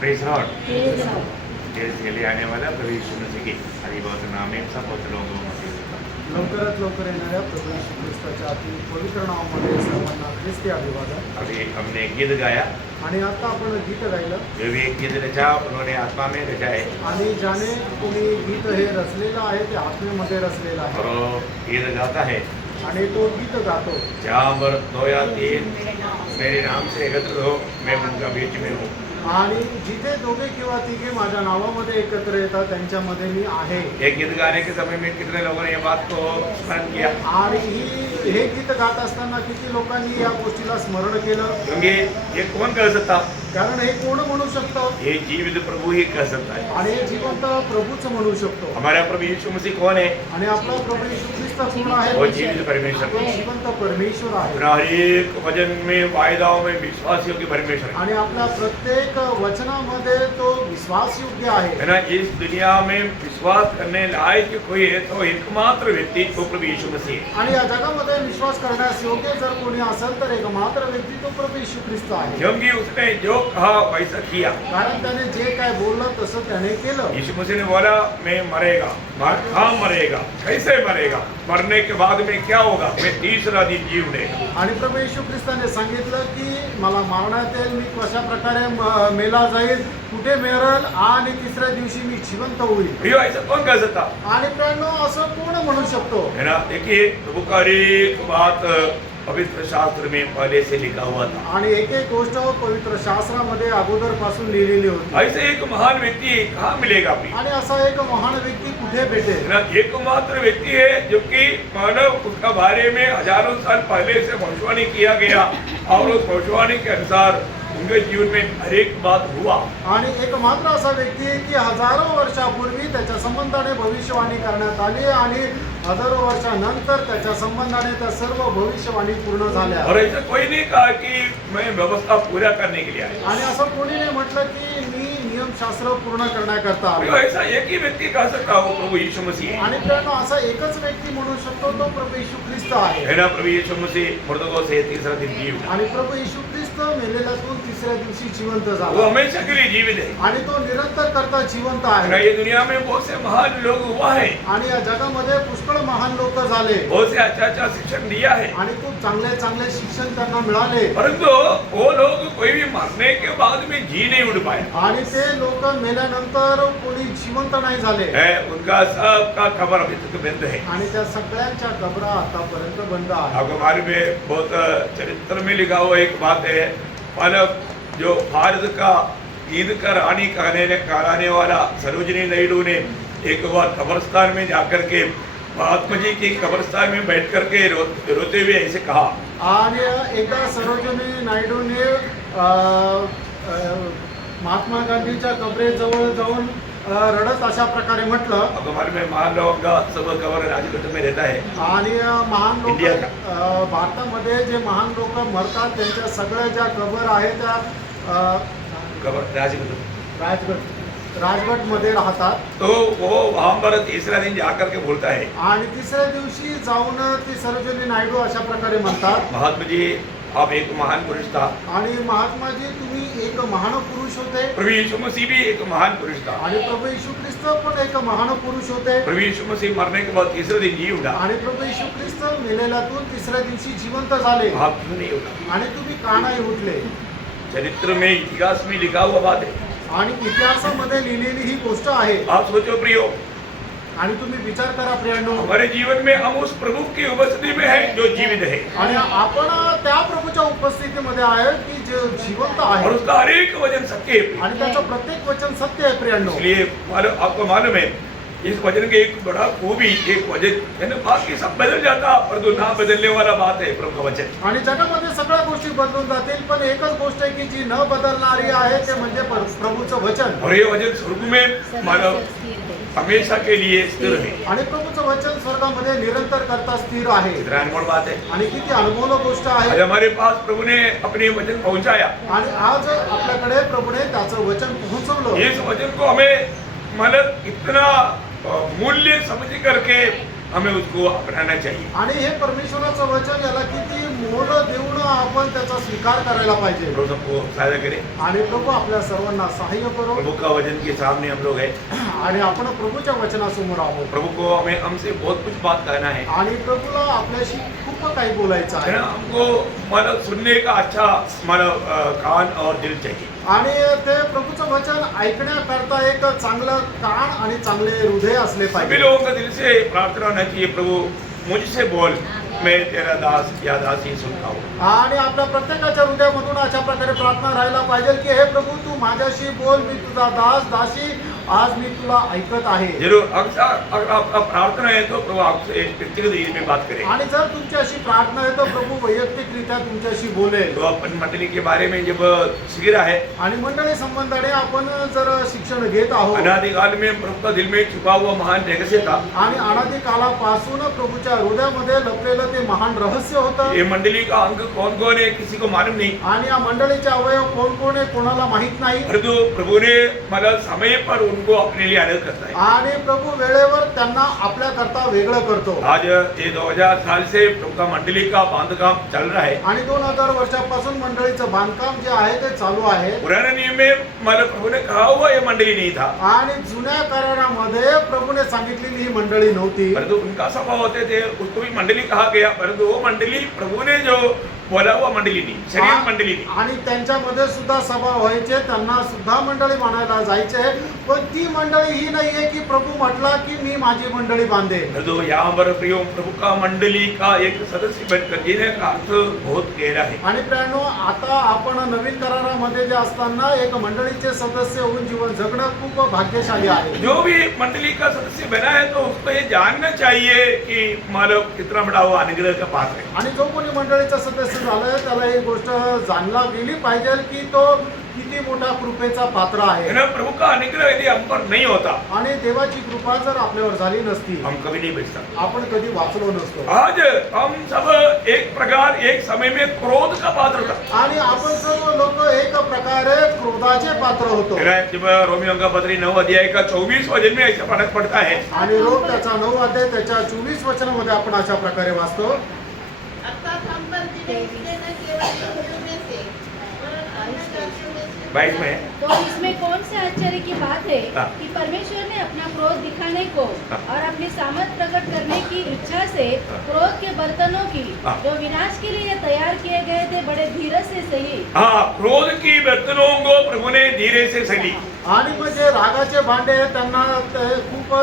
Praise Lord. देश के लिए आने वाला प्रभु यीशु मसीह के हरि बहुत नाम में सब बहुत लोगों को लवकरात लवकर येणाऱ्या प्रभू येशू ख्रिस्ताच्या अति पवित्र नावामध्ये सर्वांना ख्रिस्ती अभिवादन। अभी हमने एक गीत गाया, आणि आता आपण गीत गायलं, जो भी एक गीत रचा उन्होंने आत्मा में रचा है आणि ज्याने कोणी गीत हे रचलेलं आहे ते आत्मेमध्ये रचलेलं आहे और वो गीत गाता है आणि तो गीत गातो। जहाँ पर 2 या 3 मेरे नाम से एकत्र हो मैं उनका बीच में हूँ। आणि जिथे दोघे किंवा तिघे माझ्या नावामध्ये एकत्र येतात त्यांच्यामध्ये मी आहे। एक गीत गाने के समय में कितने लोगों ने ये बात को स्मरण किया? आणि हे गीत गात असताना किती लोकांनी या गोष्टीला स्मरण केलं? क्योंकि ये कौन कर सकता? कारण हे कोण म्हणू शकतं? ये जीवित प्रभु ही कर सकता है। आणि हे जिवंत प्रभूच म्हणू शकतो। हमारा प्रभु यीशु मसीह कौन है? आणि आपला प्रभू येशू ख्रिस्त कोण आहे? वो जीवित परमेश्वर तो जिवंत परमेश्वर आहे। अपना हर एक वचन में वायदाओं में विश्वासियों की परमेश्वर है। आणि आपल्या प्रत्येक वचनामध्ये तो विश्वासयोग्य आहे। है ना, इस दुनिया में विश्वास करने लायक कोई है तो एकमात्र व्यक्ति तो प्रभु यीशु मसीह है। आणि या जगामध्ये विश्वास करण्यास योग्य जर कोणी असेल तर एकमात्र व्यक्ती तो प्रभू येशू ख्रिस्त आहे। क्योंकि उसने जो कहा वैसा किया। कारण त्याने जे काय बोललं तसं त्याने केलं। यीशु मसीह ने बोला मैं मरेगा, कहाँ मरेगा, कैसे मरेगा, मरने के बाद में क्या होगा, मैं तीसरा दिन जी उठेगा। आणि प्रभू येशू ख्रिस्ताने सांगितलं की मला मारण्यात येईल, मी कशा प्रकारे मेला जाईल, कुठे मेरल आणि तिसऱ्या दिवशी मी जिवंत होईल। भैया ऐसा कौन कर सकता? आणि प्रेरणो असं कोण म्हणू शकतो? है ना, देखिए प्रभु का हर एक बात पवित्र शास्त्र में पहले से लिखा हुआ था। आणि एक एक गोष्ट पवित्र शास्त्रामध्ये अगोदर पासून लिहिलेली होती। ऐसे एक महान व्यक्ति कहाँ मिलेगा अभी? आणि असा एक महान व्यक्ती कुठे भेटेल? है ना, एकमात्र व्यक्ति है जो कि मानव उसका बारे में हजारों साल पहले से भविष्यवाणी किया गया और उस भविष्यवाणी के अनुसार उनके जीवन में हर एक बात हुआ। आणि एकमात्र असा व्यक्ती आहे की हजारो वर्षापूर्वी त्याच्या संबंधाने भविष्यवाणी करण्यात आली आणि हजारो वर्षानंतर त्याच्या संबंधाने त्या सर्व भविष्यवाणी पूर्ण झाल्या। और ऐसा कोई नहीं कहा कि मैं व्यवस्था पूरा करने के लिए आया। आणि असं कोणी नाही म्हटलं की मी नियमशास्त्र पूर्ण करण्याकरता आलो। तो ऐसा एक ही व्यक्ति कह सकता हो प्रभु यीशु मसीह है। आणि प्रेरणो असा एकच व्यक्ती म्हणू शकतो तो प्रभू येशू ख्रिस्त आहे। है ना, प्रभु यीशु मसीह मृतकों से तीसरा दिन जी उठा। आणि प्रभू येशू ख्रिस्त मेलेल्यातून तिसऱ्या दिवशी जिवंत वो झाला हमेशा के लिए जीवित है। आणि तो निरंतर करता जिवंत है ना, आहे। ये दुनिया में बहुत से महान लोग हुआ है, आणि या जगामध्ये पुष्कळ महान लोक झाले बहुत से अच्छा शिक्षण दिया है, आणि खूप चांगले चांगले शिक्षण त्यांना मिळाले, परंतु वो लोग कोई भी मरने के बाद में जी नहीं उठ पाए आणि ते लोक मेल्यानंतर कोणी जिवंत नाही झाले। है। उनका सबका खबर अभी तक बंद है। आणि त्या सगळ्यांच्या कबरा आतापर्यंत बंद आहे। आपको मालूम है, बहुत चरित्र में लिखा हुआ एक बात है, मानव जो भारत का ईद का रानी कहलाने वाला सरोजिनी नायडू ने एक बार कब्रिस्तान में जाकर के महात्मा जी की कब्रिस्तान में बैठ करके रोते हुए ऐसे कहा। आणि एकदा सरोजिनी नायडूने महात्मा गांधीच्या कबरेजवळ जाऊन रडत अशा प्रकारे म्हटलं। आपको मालूम है, महान लोगों का सब कब्र राजकोट में रहता है। आणि महान लोक इंडिया भारतामध्ये जे महान लोक मरतात त्यांच्या सगळ्या ज्या कबर आहेत त्या कब्र राजगट मध्ये राहतात। तो वो वहां पर तीसरा दिन जाकर के बोलता है। आणि तिसऱ्या दिवशी जाऊन ती सरोजिनी नायडू अशा प्रकारे म्हणतात, महात्मा जी आप एक महान पुरुष था। आणि महात्माजी तुम्ही एक महान पुरुष होते। प्रभु यीशु मसीह भी एक महान पुरुष था। आणि प्रभू येशू ख्रिस्त पण एक महान पुरुष होते। प्रभु यीशु मसीह मरने के बाद तीसरे दिन जी उठा। आणि प्रभू येशू ख्रिस्त मेलेल्यातून तिसऱ्या दिवशी जिवंत झाले। आप क्यों नहीं उठा? आणि तुम्ही का नाही उठले? चरित्र में इतिहास में लिखा हुआ बात है। आणि इतिहासामध्ये लिहिलेली ही गोष्ट आहे। आप सोचो प्रियो, आणि तुम्ही विचार करा प्रियांनो, हमारे जीवन में हम उस प्रभु की उपस्थिति में है जो जीवित है आणि आपण त्या प्रभूच्या उपस्थितीमध्ये आहे की जे जिवंत और आहे उसका हर एक वचन सत्य है। आणि त्याचं प्रत्येक वचन सत्य आहे प्रियांनो। इसलिए आपको मालूम है, इस वचन के एक बड़ा खूबी एक वचन है ना, बाकी सब बदल जाता परंतु ना बदलने वाला बात है प्रभु का वचन। आणि जगामध्ये सगळ्या गोष्टी बदलून जातील पण एकच गोष्ट आहे की जी न बदलणारी आहे ते म्हणजे प्रभूचं वचन। और ये वचन स्वर्ग में मानव हमेशा के लिए स्थिर है। आणि प्रभूचं वचन स्वर्गामध्ये निरंतर करता स्थिर आहे। इतना अनमोल बात है। आणि किती अनुभवलं गोष्ट आज आहे। हमारे पास प्रभु ने अपने वचन पहुंचाया। आणि आज आपल्याकडे प्रभूने त्याचं वचन पोहोचवलं। इस वचन को हमें मतलब इतना मूल्य समझ करके हमें उसको अपनाना चाहिए। आणि हे परमेश्वराचं वचन याला किती मोल देऊन आपण त्याचा स्वीकार करायला पाहिजे. प्रभु सबको सहायता करे। आणि प्रभू आपल्या सर्वांना सहाय्य करो. प्रभु का वचन के सामने हम लोग है। आणि आपण प्रभूच्या वचनासमोर आहोत. प्रभु को हमें हमसे बहुत कुछ बात कहना है आणि प्रभूला आपल्याशी खूप काही बोलायचं है आहे. ना। हमको मतलब सुनने का अच्छा मतलब कान और दिल चाहिए। आणि ते प्रभूचं वचन ऐकण्याकरता एक चांगलं कान आणि चांगले हृदय असले सभी पाहिजे. लोगों का दिल से प्रार्थना होना चाहिए, प्रभु मुझसे बोल, मैं तेरा दास या दासी सुनता हूँ। आणि आपल्या प्रत्येकाच्या हृदयामधून अशा प्रकारे प्रार्थना राहायला पाहिजे की हे प्रभू तू माझ्याशी बोल, मी तुझा दास दासी आज मी तुला ऐकत आहे. जरूर अगर आपका प्रार्थना है तो प्रभु आपसे व्यक्तिगत रीति में बात करें। आणि जर तुमची अशी प्रार्थना आहे तर प्रभु वैयक्तिकरित्या तुमच्याशी बोलेल. तो अपन मंडली के बारे में जब सीख रहा है, आणि मंडळी संबंधाने आपण जर शिक्षण घेत आहोत अनादिकाल में प्रभु का दिल में छुपा हुआ महान रहस्य था। आणि अनादी कालापासून प्रभूच्या हृदयामध्ये लपलेलं ते महान रहस्य होतं. ये मंडली का अंग कौन कौन है किसी को मालूम नहीं, आणि या मंडळीचे अवयव कोण कोण आहे कोणाला माहित नाही. परंतु प्रभु ने मतलब समय पर उनको अपने लिए अलग करता है। आणि प्रभू वेळेवर त्यांना आपल्या करता वेगळं करतो. आज ये 2000 साल से प्रभु का मंडली का बांधकाम चल रहा है। आणि 2000 वर्षापासून मंडळीचं बांधकाम जे आहे ते चालू आहे. पुराने नियम में मतलब प्रभु ने कहा हुआ ये मंडली नहीं था, आणि जुन्या करारामध्ये प्रभूने सांगितलेली ही मंडळी नव्हती. परंतु उनका स्वभाव होते थे, उसको भी मंडली कहा गया, परंतु वो मंडली प्रभु ने जो बोला हुआ मंडली नहीं, शरीर मंडली नहीं। आणि त्यांच्यामध्ये सुद्धा सभा व्हायचे, त्यांना सुद्धा मंडळी म्हणायला जायचे, पण ती मंडळी ही नाहीये की प्रभू म्हटला की मी माझी मंडळी बांधेन. परंतु यहाँ पर प्रियो प्रभु का मंडली का एक सदस्य बनकर जीने का अर्थ बहुत गहरा है। आणि प्रियानो आता आपण नवीन करारामध्ये जे असताना एक मंडळीचे सदस्य होऊन जीवन जगणं खूप भाग्यशाली आहे. जो भी मंडली का सदस्य बना है तो उसको ये जानना चाहिए कि मतलब कितना बड़ा वो अनुग्रह का पात्र है। आणि जो कोणी मंडळीचा सदस्य झालाय त्याला ही गोष्ट जाणला गेली पाहिजे की तो किती मोठा कृपेचा पात्र आहे. है ना। प्रभु का अनुग्रह यदि हम पर नहीं होता, आणि देवाची कृपा जर आपल्यावर झाली नसती हम कभी नहीं बच सकते। आपण कधी वाचलो नसतो. आज हम सब एक प्रकार एक समय में क्रोध का पात्र था। आणि आपण सर्व लोक एक प्रकारे क्रोधाचे पात्र होतो. है ना। जब रोमियो का पत्री 9 अध्याय का 24 वचन में ऐसा फर्क पड़ता है। आणि रोम त्याचा 9 अध्याय त्याच्या 24 वचनामध्ये आपण अशा प्रकारे वाचतो. अर्थात हम पर दिले हुए न केवल यहूदियों में से वरन अन्य जातियों में से 22 में तो इसमें कौन से आश्चर्य की बात है हाँ। कि परमेश्वर ने अपना क्रोध दिखाने को हाँ। और अपनी सामर्थ प्रकट करने की इच्छा से हाँ। क्रोध के बर्तनों की हाँ। जो विनाश के लिए तैयार किए गए थे बड़े धीरज से सही. हाँ, क्रोध की बर्तनों को प्रभु ने धीरे से सही। आणि मग जे रागाचे भांडे त्यांना ते खूप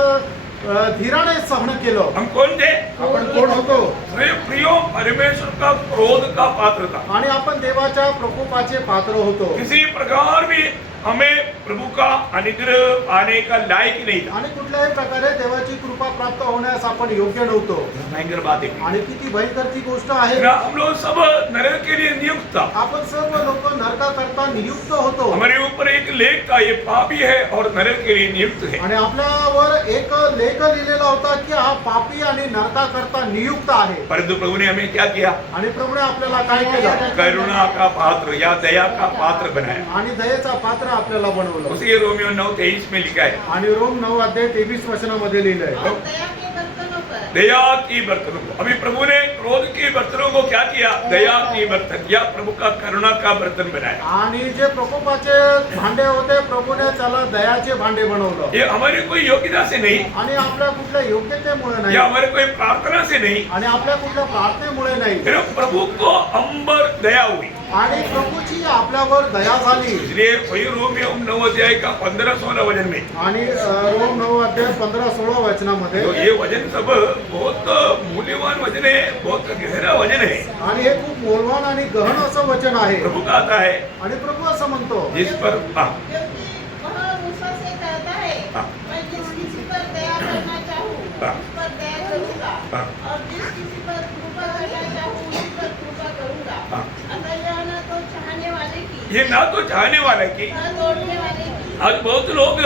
धीराने सहन केलं. हम कौन थे? आपण कोण होतो? प्रियो परमेश्वर का क्रोध का पात्र था। आणि आपण देवाच्या प्रकोपाचे पात्र होतो. किसी प्रकार भी हमें प्रभु का अनुग्रह पाने का लायक ही नहीं था। आणि कुठल्याही प्रकारे देवाची कृपा प्राप्त होण्यास आपण योग्य नव्हतो. भयंकर बात है। आणि किती भयंकर ती गोष्ट आहे. हम लोग सब नरक के लिए नियुक्त था। आपण सर्व लोक नरकाकरता नियुक्त होतो. हमारे ऊपर एक लेख था, ये पापी है और नरक के लिए नियुक्त है। आणि आपल्यावर एक लेख लिहिलेला होता की हा पापी आणि नरकाकरता नियुक्त आहे. परंतु प्रभु ने हमें क्या किया? आणि प्रभूने आपल्याला काय केलं? करुणा का पात्र या दया का पात्र बनाया। आणि दयेचा पात्र आपल्याला बनवलं. उसी रोमियो 9:23 में लिखा है, आणि रोम 9 अध्याय 23 वचनामध्ये लिहिलंय. और दया के बर्तनों पर दया की बर्तनों को। अभी प्रभु ने क्रोध की बर्तनों को क्या किया? दया की बर्तन या प्रभु का करुणा का बर्तन बनाया। आणि जे प्रकोपाचे भांडे होते प्रभूने त्याला दयाचे भांडे बनवलं. ये हमारी कोई योग्यता से नहीं, आणि आपल्या कुठल्या योग्यतेमुळे नाही, या हमारे कोई प्रार्थना से नहीं, आणि आपल्या कुठल्या प्रार्थनेमुळे नाही, सिर्फ प्रभु को अंबर दया हुई। आणि प्रभूची आपल्यावर दया झाली. इसलिए वही रोमियो 9 अध्याय का 15-16 वचन में आणि रोम 9 अध्याय 15-16 वचनामध्ये तो ये वचन सब बहुत मूल्यवान वचन है, बहुत गहरा वचन है। आणि हे खूप मोलवान आणि गहन असं वचन आहे. प्रभु कहता है आणि प्रभू असं म्हणतो जिस पर क्योंकि वह मूसा से कहता है, हाँ। मैं जिस किसी पर दया करना चाहूँ हाँ। उस पर दया करूँगा, हाँ। और जिस किसी पर कृपा करना चाहूँ उस पर कृपा करूँगा। हाँ। अतः यह न तो चाहने वाले की ये ना तो चाहने वाला की, न तोड़ने वाले की। आज बहुत लोग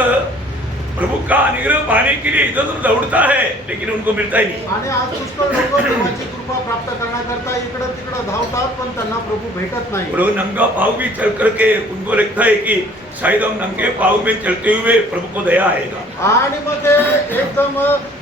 प्रभु का अनुग्रह पाने के लिए इधर उधर दौड़ता है लेकिन उनको मिलता ही नहीं। आणि आज पुष्कळ लोक देवाची कृपा कृपा प्राप्त करण्याकरता इकडं तिकडं धावतात, पण त्यांना प्रभू भेटत नाही. प्रभु नंगा पाँव भी चल करके उनको लगता है कि शायद हम नंगे पाँव में चलते हुए प्रभु को दया आएगा. आणि मग ते एकदम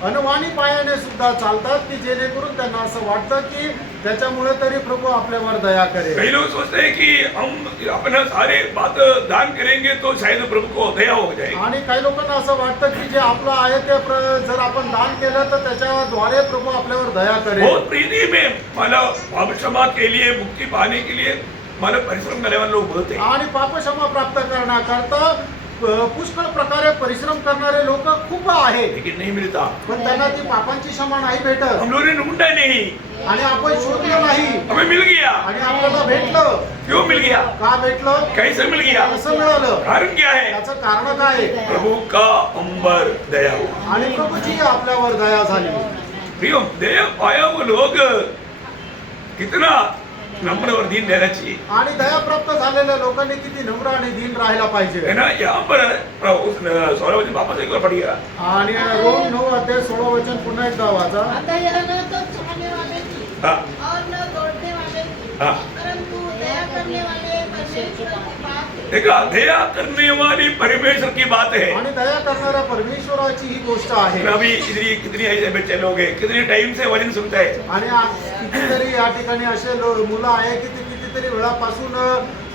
अनवाणी पायाने सुद्धा चालतात की जेणेकरून त्यांना असं वाटतं की त्याच्यामुळे तरी प्रभू आपल्यावर दया करेल. कई लोग सोचते हैं कि हम अपना सारे बात दान करेंगे तो शायद प्रभु को दया हो जाएगी. आणि काही लोकांना असं वाटतं की जे आपलं आहे ते जर आपण दान केलं तर त्याच्याद्वारे प्रभू आपल्यावर दया करेल. बहुत प्रीति में मानव पाप क्षमा के लिए मुक्ति पाने के लिए मानव परिश्रम करने वाले लोग बहुत हैं. आणि पापक्षमा प्राप्त करण्याकरता पुष्कळ प्रकारे परिश्रम करणारे लोक खूप आहेत, लेकिन नहीं मिलता. पण त्यांना ती पापांची क्षमा नाही भेटत. हम लोगों ने ढूंढा नहीं, आणि आपण शोधलं नाही हमें मिल गया. आणि आपल्याला भेटलं. क्यों मिल गया? का भेटलं? कैसे मिल गया? कसं मिळालं? कारण क्या है? त्याचं कारण काय आहे? प्रभु का अंबर दया हुआ. आणि प्रभूची आपल्यावर दया झाली. प्रियो, दया पाया वो लोग कितना नम्र और दीन रहना चाहिए, आणि दया प्राप्त झालेल्या लोकांनी किती नम्र आणि दीन राहायला पाहिजे. है ना. यहाँ पर उस 16 वचन वापस एक बार पढ़िएगा. आणि रोम 9:16 वचन पुन्हा एकदा वाचा. आता यह न तो चाहने वाले की हाँ. और न दौड़ने वाले की, हाँ. परंतु दया करने वाले परमेश्वर की बात है. देखा, दया करने वाली परमेश्वर की बात है. आणि दया करणाऱ्या परमेश्वराची ही गोष्ट आहे. अभी कितनी ऐसे बच्चे लोग हैं, कितने टाइम से वचन सुनते हैं. आणि कितीतरी या ठिकाणी असे मुलं आहे की ते कितीतरी वेळापासून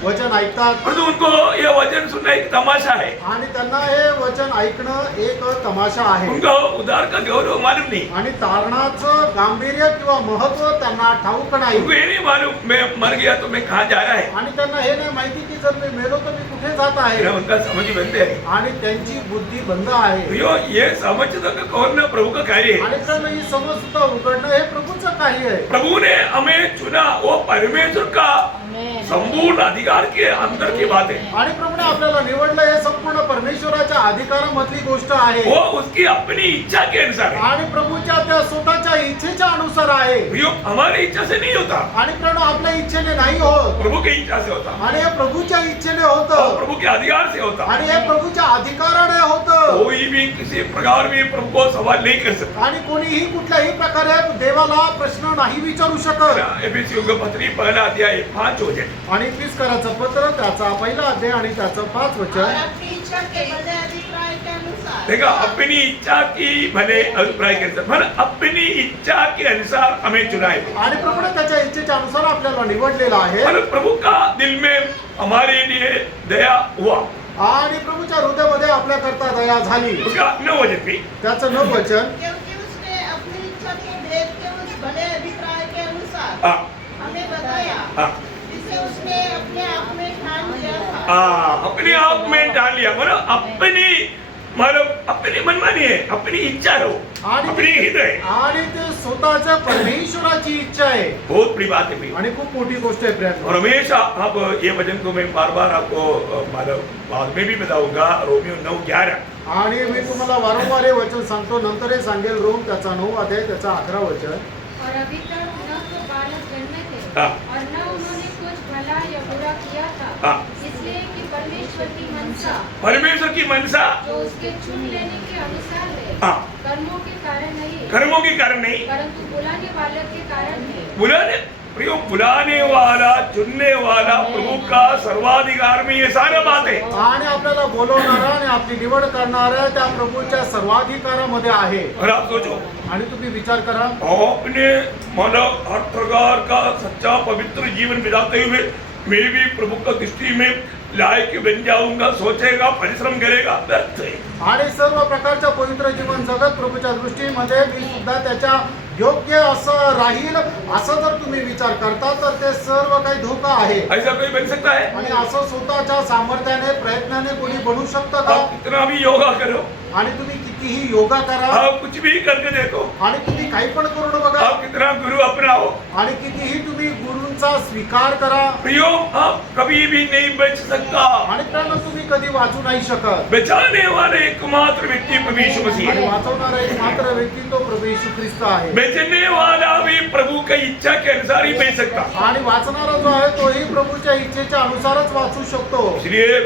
वचन ऐकतात, परंतु उनको ये वचन सुनना एक तमाशा है. आणि त्यांना हे वचन ऐकणं एक तमाशा आहे. उनको उद्धार का गौरव मालूम नहीं. आणि तारणाचं गांभीर्य किंवा महत्व त्यांना ठाऊक नाही. उनको ये नहीं मालूम मैं मर गया तो मैं कहाँ जा रहा है. आणि त्यांना हे नाही माहिती की जर मी मेलो तर मी कुठे जात आहे. उनका समझ बनते है. आणि त्यांची बुद्धी बंद आहे. प्रियो, ये समझता का कौन प्रभु का कार्य है. आणि त्यांना ही समज सुद्धा उघडणं हे प्रभूचं कार्य आहे. प्रभु ने हमें चुना, वो परमेश्वर का संपूर्ण अधिकार के अंदर की बात है. आणि प्रभूने आपल्याला निवडलं हे संपूर्ण परमेश्वराच्या अधिकारामधली गोष्ट आहे. वो उसकी अपनी इच्छा के अनुसार है. आणि प्रभूच्या त्या स्वतःच्या इच्छेच्या अनुसार आहे. प्रियो, हमारी इच्छा से नहीं होता, आणि प्रभू आपल्या इच्छेने नाही होत, प्रभु की इच्छा से होता. आणि हे प्रभूच्या इच्छेने और होतं, प्रभु के अधिकार से होता. आणि हे प्रभूच्या अधिकाराने होतं. कोई भी किसी प्रकार भी प्रभु को सवाल नहीं कर सकता. आणि कोणीही कुठल्याही प्रकारे देवाला प्रश्न नाही विचारू शकत. एफएससी का पत्री पहला अध्याय 5 वचन. आणि फिसकाराचं पत्र त्याचा पहिला अध्याय आणि त्याचं 5 और वचन. अपनी इच्छा के भले अभिप्राय के अनुसार देखा, अपनी इच्छा की भले अभिप्राय के अनुसार, मतलब अपनी इच्छा के अनुसार हमें चुना है. आणि प्रभूने त्याच्या इच्छेच्या अनुसार आपल्याला निवडलेला आहे. मतलब प्रभु का दिल में हमारे लिए दया हुआ. आणि प्रभूच्या हृदयामध्ये आपल्याकरता दया झाली. उसका 9 वचन भी. त्याचं 9 वचन. क्योंकि उसने अपनी इच्छा के भेद के उस भले अभिप्राय के अनुसार हाँ. हमें बताया, हाँ. जिसे उसने अपने आप में ठान लिया था. अपने आप में डाल लिया. मतलब अपनी मनमानी है, अपनी इच्छा हो, अपनी हृदय. आणि ते स्वतःच्या परमेश्वराची इच्छा आहे. बहुत बड़ी बात है भाई. आणि खूप मोठी गोष्ट आहे प्रियांनो. और हमेशा आप ये वचन को मैं बार बार आपको मतलब बाद में भी बताऊंगा. रोमियो 9:11. आणि मी तुम्हाला वारंवार हे वचन सांगतो, नंतर हे सांगेल. रोम त्याचा 9 अध्याय त्याचा 11 वचन. और अभी तक न तो बालक जन्मे थे हाँ. और न उन्होंने कुछ भला या बुरा किया था, हाँ. इसलिए कि परमेश्वर की मनसा परमेश्वर की मनसा जो उसके चुन लेने के अनुसार है, हाँ. कर्मों के कारण नहीं कर्मों के कारण नहीं, परंतु बुलाने वाले के कारण है. बुलाने वाला, चुनने वाला प्रभु का सर्वाधिकार में ये सारा बात है. आणि आपल्याला बोलवणारा आणि आपली निवड करणारा त्या प्रभूच्या सर्वाधिकारामध्ये आहे. और आप सोचो, आणि तुम्ही विचार करा, आपने मतलब हर प्रकार का सच्चा पवित्र जीवन बिताते हुए मैं भी प्रभु का दृष्टि में लायक बन जाऊंगा, सोचेगा, परिश्रम करेगा, व्यर्थ है. आणि सर्व प्रकारच्या पवित्र जीवन जगत प्रभूच्या दृष्टीमध्ये मी सुद्धा त्याच्या योग्य असं राहील असं जर तुम्ही विचार करता तर ते सर्व काही धोका आहे. ऐसा कोई बन सकता है? आणि असं स्वतःच्या सामर्थ्याने प्रयत्नाने कोणी बनू शकतं का? आप कितना भी योगा करो, आणि तुम्ही कितीही योगा करा, आप कुछ भी करके देखो, आणि तुम्ही काही पण करून बघा, आप कितना गुरु अपनाओ, आणि कितीही तुम्ही गुरूंचा स्वीकार करा, प्रियो, आप कभी भी नहीं बच सकता. आणि त्याला तुम्ही कधी वाचू नाही शकत. बचाने वाले एकमात्र व्यक्ति प्रभु यीशु मसीह आणि है. वाचवणारा एक मात्र व्यक्ती तो प्रभू येशू ख्रिस्त आहे. बचने वाला भी प्रभु की इच्छा के अनुसार ही बच सकता. आणि वाचणारा जो आहे तोही प्रभूच्या इच्छेच्या अनुसारच वाचू शकतो. इसलिए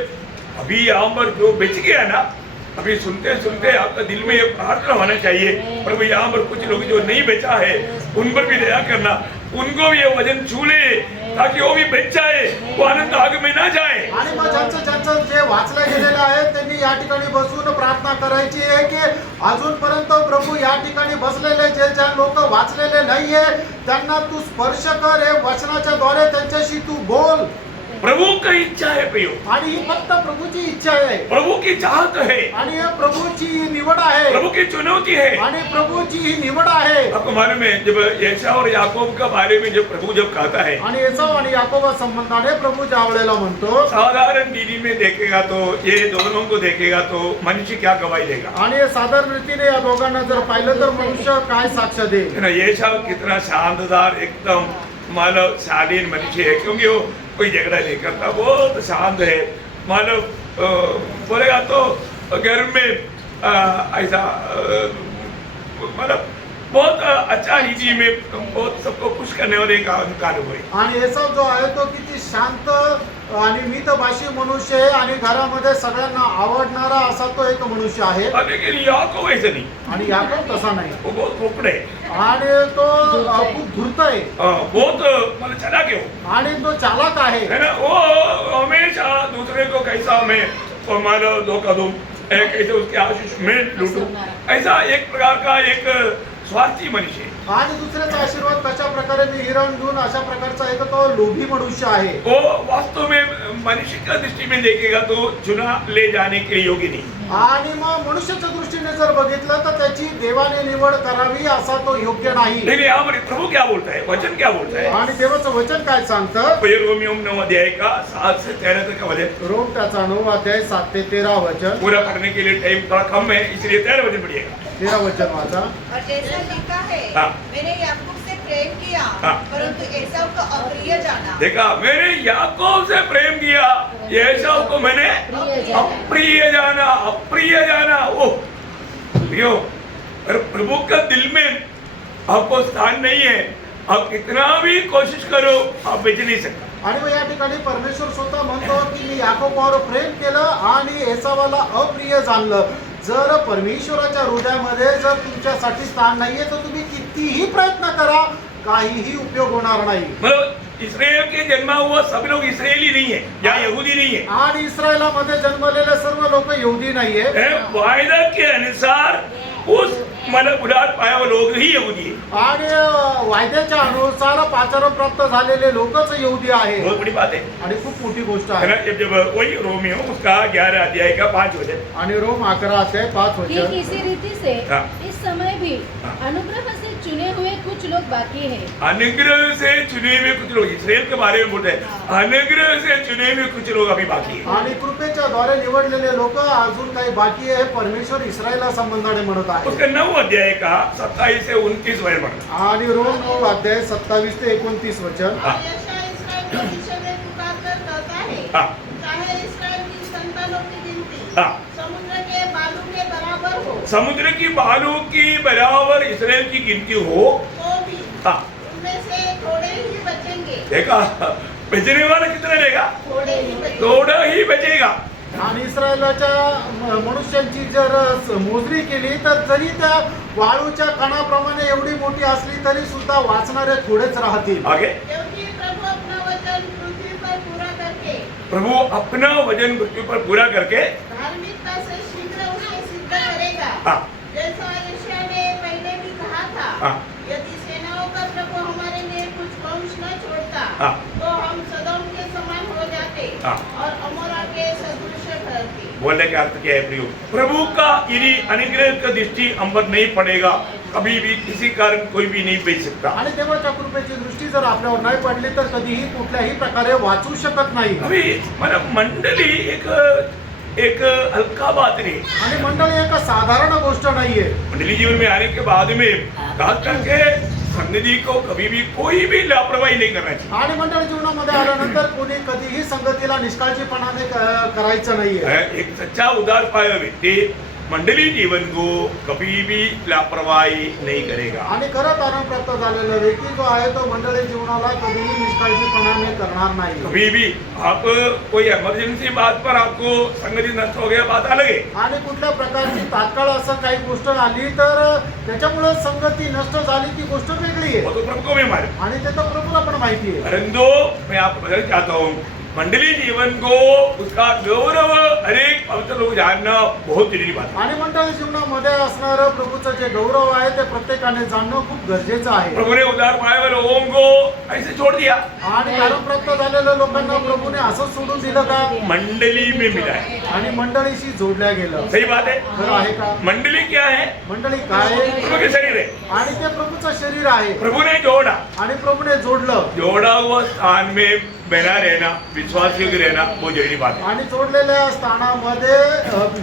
अभी यहाँ पर जो बच गया ना, अभी सुनते सुनते आपका दिल में ये प्रार्थना होना चाहिए, प्रभु यहाँ पर कुछ लोग जो नहीं बचा है उन पर भी दया करना, उनको भी ये वचन छू ले ताकि वो भी बच जाए, वो आनंद आग में ना जाए। आणि मग ज्यांचं जे वाचलं गेलेलं आहे त्यांनी या ठिकाणी बसून प्रार्थना करायची आहे की अजूनपर्यंत प्रभू या ठिकाणी बसलेले ज्या लोक वाचलेले नाहीये त्यांना तू स्पर्श कर, हे वचनाच्या द्वारे त्यांच्याशी तू बोल। प्रभु का इच्छा है प्रियो, आणि ही फक्त प्रभूची इच्छा आहे प्रभु की चाहत है, आणि हे प्रभूची निवड आहे प्रभु की चुनौती है। आणि प्रभूची ही निवड आहे। आपको मालूम है जब एसाव और याकूब का बारे में जब प्रभु जब कहता है, आणि एसाव आणि याकोबा संबंधाने प्रभू ज्या वेळेला म्हणतो, साधारण रीति में देखेगा तो ये दोनों को देखेगा तो मनुष्य क्या गवाही देगा। आणि हे साधारण रीतीने या दोघांना जर पाहिलं तर मनुष्य काय साक्ष देईल। है ना, एसाव कितना शानदार एकदम मानव शालीन मनुष्य है, क्योंकि वो कोई झगड़ा नहीं करता, बहुत शांत है। मानव बोलेगा तो घर में ऐसा मतलब बहुत अच्छा रीति में बहुत सबको खुश करने वाले का कार्य हुए। आणि एसाव जो आहे तो किती शांत आणि मितभाषी मनुष्य आहे आणि घरामध्ये सगळ्यांना आवडणारा असा तो एक मनुष्य आहे। लेकिन याकूब ऐसा नहीं, आणि याकोब तसा नाही, वो बहुत पोकड़े आणि तो खूप धूर्त आहे, बहुत मतलब चालाक है वो, आणि तो चालाक आहे। है ना। वो हमेशा दूसरे को कैसा मैं मानो धोखा दूं, कैसे उसके आशीष में लूटूं, ऐसा एक प्रकार का एक स्वार्थी मनुष्य है। आणि दुसऱ्याचा आशीर्वाद कशा प्रकारे मी हिरावून घेऊन अशा प्रकारचा एक तो लोभी मनुष्य आहे। वो वास्तव में मनुष्य का दृष्टि में देखेगा तो चुना ले जाने के लिए योग्य नहीं। आणि मग मनुष्याच्या दृष्टीने जर बघितलं तर त्याची देवाने निवड करावी असा तो योग्य नाही। लेकिन यहाँ पर प्रभु क्या बोलता है, वचन क्या बोलता है? आणि देवाचं वचन काय सांगतं, रोमियो 9 अध्याय का 7 से 13 तक का वचन, रोम त्याचा 9 अध्याय 7 ते 13 वचन। पूरा करने के लिए टाइम थोड़ा कम है, इसलिए 13 वचन पढ़िएगा। 13 वचन वाचा। और जैसा लिखा है, हाँ। मैंने याकूब से प्रेम किया, हाँ। परंतु एसाव को अप्रिय जाना। देखा, मैंने याकूब से प्रेम किया, एसाव को मैंने अप्रिय जाना, अप्रिय जाना। ओ प्रियो, अगर प्रभु का दिल में आपको स्थान नहीं है, आप कितना भी कोशिश करो आप बेच नहीं सकते। आणि मग या ठिकाणी परमेश्वर स्वतः म्हणतो की मी याकोबावर प्रेम केलं आणि एसावाला अप्रिय जाणलं। जर परमेश्वराच्या हृदयामध्ये जर तुमच्यासाठी स्थान नाहीये तर तुम्ही कितीही प्रयत्न करा, काहीही उपयोग होणार नाही। मतलब इस्राएल के जन्मा हुआ सब लोग इसराइली नहीं है या यहूदी नहीं है। आणि इस्रायलामध्ये जन्मलेले सर्व लोक यहूदी नाहीये। वायदा के अनुसार उस मतलब उदार पाया हुआ लोग ही यहूदी है। आणि वायद्याच्या अनुसार पाचारण प्राप्त झालेले लोकच यहूदी आहे। बहुत बड़ी बात है, आणि खूप मोठी गोष्ट है ना। आहे। जब वही रोमियो उसका 11 अध्याय का 5 वचन, आणि रोम 11 अध्याय 5 ठीक वचन। इसी रीति से हाँ। इस समय भी हाँ। अनुग्रह से चुने हुए कुछ लोग बाकी हैं। अनुग्रह से चुने हुए कुछ लोग, इसराइल के बारे में बोलते हैं, अनुग्रह से चुने हुए कुछ लोग अभी बाकी है। आणि कृपेच्या द्वारे निवडलेले लोक अजून काही बाकी आहे, परमेश्वर इस्रायला संबंधाने म्हणत आहे। उसका 9 अध्याय का 27 से 29 वचन पढ़ना। आणि रोम 9 अध्याय 27 ते 29 वचन। हाँ। और यशा इस्राएल के विषय में पुकार कर कहता है, हाँ। चाहे इस्राएल की संतानों की गिनती हाँ। समुद्र के बालू के बराबर हो, समुद्र की बालू की बराबर इसराइल की गिनती हो तो भी हाँ। उनमें से थोड़े ही बचेंगे। देखा, बचने वाला कितना रहेगा? थोड़े ही बचेंगे। थोड़ा ही बचेगा। आणि इस्रायलाच्या मनुष्यांची जर मोजणी केली तर जरी त्या वाळूच्या कणाप्रमाणे एवढी मोठी असली तरी सुद्धा वाचणारे थोडेच राहतील। आगे, क्योंकि प्रभु अपना वचन पृथ्वी पर पूरा करके, प्रभु अपना वचन पृथ्वी पर पूरा करके धार्मिकता से शीघ्र उसे सिद्ध करेगा। हाँ। जैसा यशायाह ने पहले भी कहा था, हाँ। यदि सेनाओं का प्रभु हमारे लिए कुछ वंश न छोड़ता, हाँ। तो हम सदोम के समान हो जाते हाँ। और अमोरा के सदृश ठहरते। बोलने का अर्थ क्या है प्रियो? प्रभु का यदि अनुग्रह का दृष्टि हम पर नहीं पड़ेगा, कभी भी किसी कारण कोई भी नहीं बेच सकता। आणि देवाच्या कृपेची दृष्टी जर आपल्यावर नाही पडली तर कधीही कुठल्याही प्रकारे वाचू शकत नाही। अभी मतलब मंडली एक हल्का बात नहीं। आणि मंडळी एक साधारण गोष्ट नाहीये। मंडली जीवन में आने के बाद में खास करके सन्निधि को कभी भी कोई भी लापरवाही नहीं करना चाहिए। आणि मंडळ जीवनामध्ये आल्यानंतर कोणी कधीही संगतीला निष्काळजीपणाने करायचं नाहीये। एक सच्चा उदार पाया व्यक्ति मंडली जीवन को कभी भी लापरवाही नहीं करेगा। आणि खरं तारण प्राप्त झालेला व्यक्ती जो आहे तो मंडळी जीवनाला कधीही निष्काळजीपणाने करणार नाही. कभी भी आप कोई इमरजेंसी बात पर आपको संगति नष्ट हो गया बात अलग है, आणि कुठल्या प्रकारची तात्काळ असं काही गोष्ट आली तर त्याच्यामुळे संगती नष्ट झाली ती गोष्ट वेगळी वो आहे तो प्रभु को भी मारे। आणि ते तर प्रभूला पण माहिती आहे. परंतु मैं आपको बताना चाहता हूँ मंडली जीवन को उसका गौरव अनेक पवित्र लोग जानना बहुत जरूरी बात है। आणि मंडळी जीवनामध्ये असणारं प्रभूचं जे गौरव आहे ते प्रत्येकाने जाणणं खूप गरजेचं आहे. प्रभु ने उद्धार पाए हुए लोगों को ऐसे छोड़ दिया, आणि तारण प्राप्त झालेल्या लोकांना प्रभूने असं सोडून दिलं का? मंडली में मिला है। आणि मंडळीशी जोडल्या गेलं. सही बात है। खरं आहे का? मंडली क्या है? मंडळी काय आहे? प्रभु के शरीर है। आणि ते प्रभूचं शरीर आहे प्रभु ने जोड़ा, आणि प्रभूने जोडलं. जोड़ा हुआ स्थान में बना रहना, विश्वास योग्य रहना बहुत जरूरी बात है। आणि जोडलेल्या स्थानामध्ये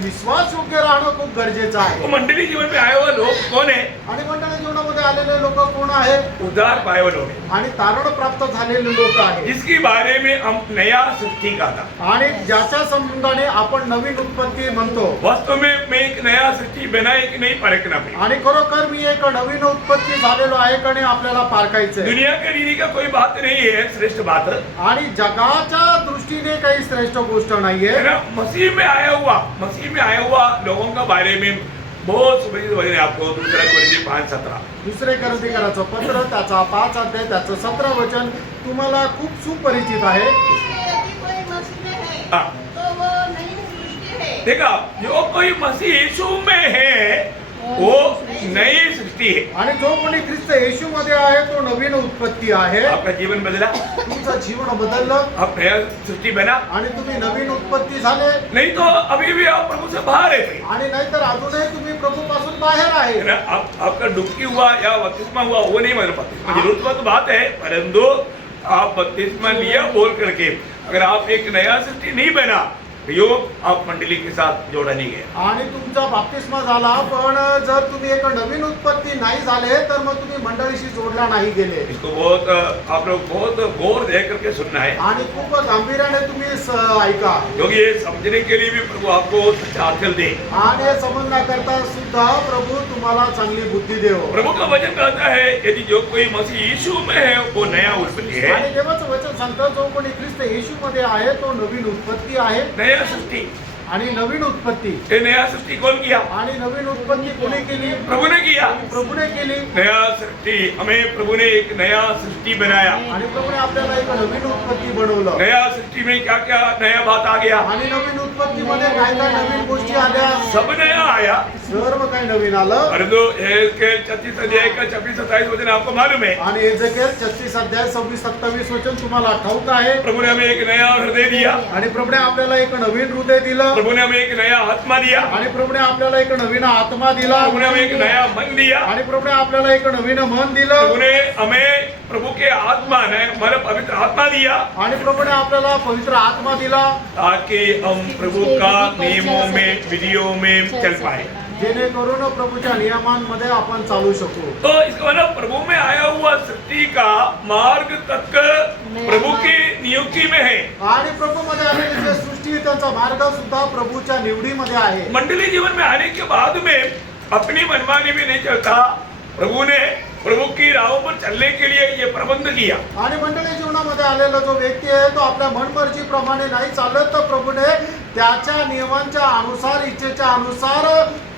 विश्वास योग्य राहणं खूप गरजेचं तो आहे. मंडली जीवन में आए हुए लोग कौन है? आणि मंडळी जीवनामध्ये आलेले लोक कोण आहे? उद्धार पाए हुए लोग हैं, आणि तारण प्राप्त झालेले लोक आहेत. जिसके बारे में हम नया सृष्टि का था। आणि ज्याच्या संबंधाने आपण नवीन उत्पत्ती म्हणतो. वास्तव में मैं एक नया सृष्टि बना एक नहीं परखना पे। आणि खरोखर मी एक नवीन उत्पत्ती झालेलो आहे का नाही आपल्याला पारखायचंय. दुनिया के रीति का कोई बात नहीं है श्रेष्ठ बात है आणि जगाच्या दृष्टीने काही श्रेष्ठ गोष्ट नाहीये. ना। मसीह में आया हुआ लोगों का बारे में बहुत सुपरिचित वचन है आपको। दूसरा कोरिन्थी 5:17 दुसरे करंथीकराचं पत्र त्याचा 5 अध्याय त्याचं 17 वचन तुम्हाला खूप सुपरिचित आहे. इसलिए यदि कोई मसीह में है हाँ। तो वो नई सृष्टि है। देखा, जो कोई मसीह यीशु में है वो नई सृष्टि है। आणि जो कोणी ख्रिस्त येशू मध्ये आहे तो नवीन उत्पत्ती आहे. आपका जीवन बदला, तुमचं जीवन बदललं आप नया सृष्टि बना, आणि तुम्ही नवीन उत्पत्ती झाले. नहीं तो अभी भी आप प्रभु से बाहर है। आणि नाहीतर अजूनही तुम्ही प्रभूपासून बाहेर आहे. है ना, आपका डुबकी हुआ या बपतिस्मा हुआ वो नहीं मालूम पड़ता। जरूरत तो बात है, परंतु आप बपतिस्मा लिया बोल करके अगर आप एक नया सृष्टि नहीं बना यो आप मंडली के साथ जोड़ा नहीं गए। आणि तुमचा बाप्तिस्मा झाला पण जर तुम्ही एक नवीन उत्पत्ती नाही झाले तर मग तुम्ही मंडळीशी जोडला नाही गेले. इसको बहुत आप लोग बहुत गौर दे करके सुनना है, आणि खूप गांभीर्याने तुम्ही ऐका. क्योंकि ये समझने के लिए भी प्रभु आपको सच्चा अक्ल दे। आणि हे समजण्याकरता सुद्धा प्रभू तुम्हाला चांगली बुद्धी देव. प्रभु का वचन कहता है यदि जो कोई मसीह यीशु में है वो नया उत्पत्ति है। आणि देवाचं वचन सांगतं जो कोणी ख्रिस्त येशू मध्ये आहे तो नवीन उत्पत्ती आहे. नया सृष्टि, आणि नवीन उत्पत्ती. ये नया सृष्टि कौन किया? आणि नवीन उत्पत्ती कोणी केली? प्रभु ने किया। प्रभूने केली. नया सृष्टि, हमें प्रभु ने एक नया सृष्टि बनाया। आणि प्रभूने आपल्याला एक नवीन उत्पत्ती बनवलं. नया सृष्टि में क्या क्या नया बात आ गया? आणि नवीन उत्पत्तीमध्ये काय काय नवीन गोष्टी आल्या? सब नया आया। सर्व काही नवीन आलं. परंतु के 36 अध्याय का 26-27 वचन आपको मालूम है। आणि एजेकियल 36 अध्याय 26-27 वचन तुम्हाला ठाऊक आहे. प्रभु ने हमें एक नया हृदय दिया, आणि प्रभूने आपल्याला एक नवीन हृदय दिलं. प्रभु ने हमें एक नया आत्मा दिया, आणि प्रभूने आपल्याला एक नवीन आत्मा दिला. प्रभु ने हमें एक नया मन दिया, आणि प्रभूने आपल्याला एक नवीन मन दिलं. प्रभु ने हमें प्रभु के आत्मा ने मतलब पवित्र आत्मा दिया, आणि प्रभूने आपल्याला पवित्र आत्मा दिला ताकि हम प्रभु का नियमों में विधियों में चल पाए। जेणेकरून प्रभूच्या नियमांमध्ये आपण चालू शकू. तो इसका मतलब प्रभु में आया हुआ सृष्टि का मार्ग तक प्रभु की नियुक्ति में है। आणि प्रभूमध्ये आलेली जे सृष्टी त्यांचा मार्ग सुद्धा प्रभूच्या निवडीमध्ये आहे. मंडली जीवन में आने के बाद में अपनी मनमानी में नहीं चलता, प्रभु ने प्रभु की राहों पर चलने के लिए ये प्रबंध किया। आणि मंडळी जीवनामध्ये आलेला जो व्यक्ती आहे तो आपल्या मनमर्जी प्रमाणे नाही चालत, तर प्रभूने त्याच्या नियमांच्या अनुसार इच्छेच्या अनुसार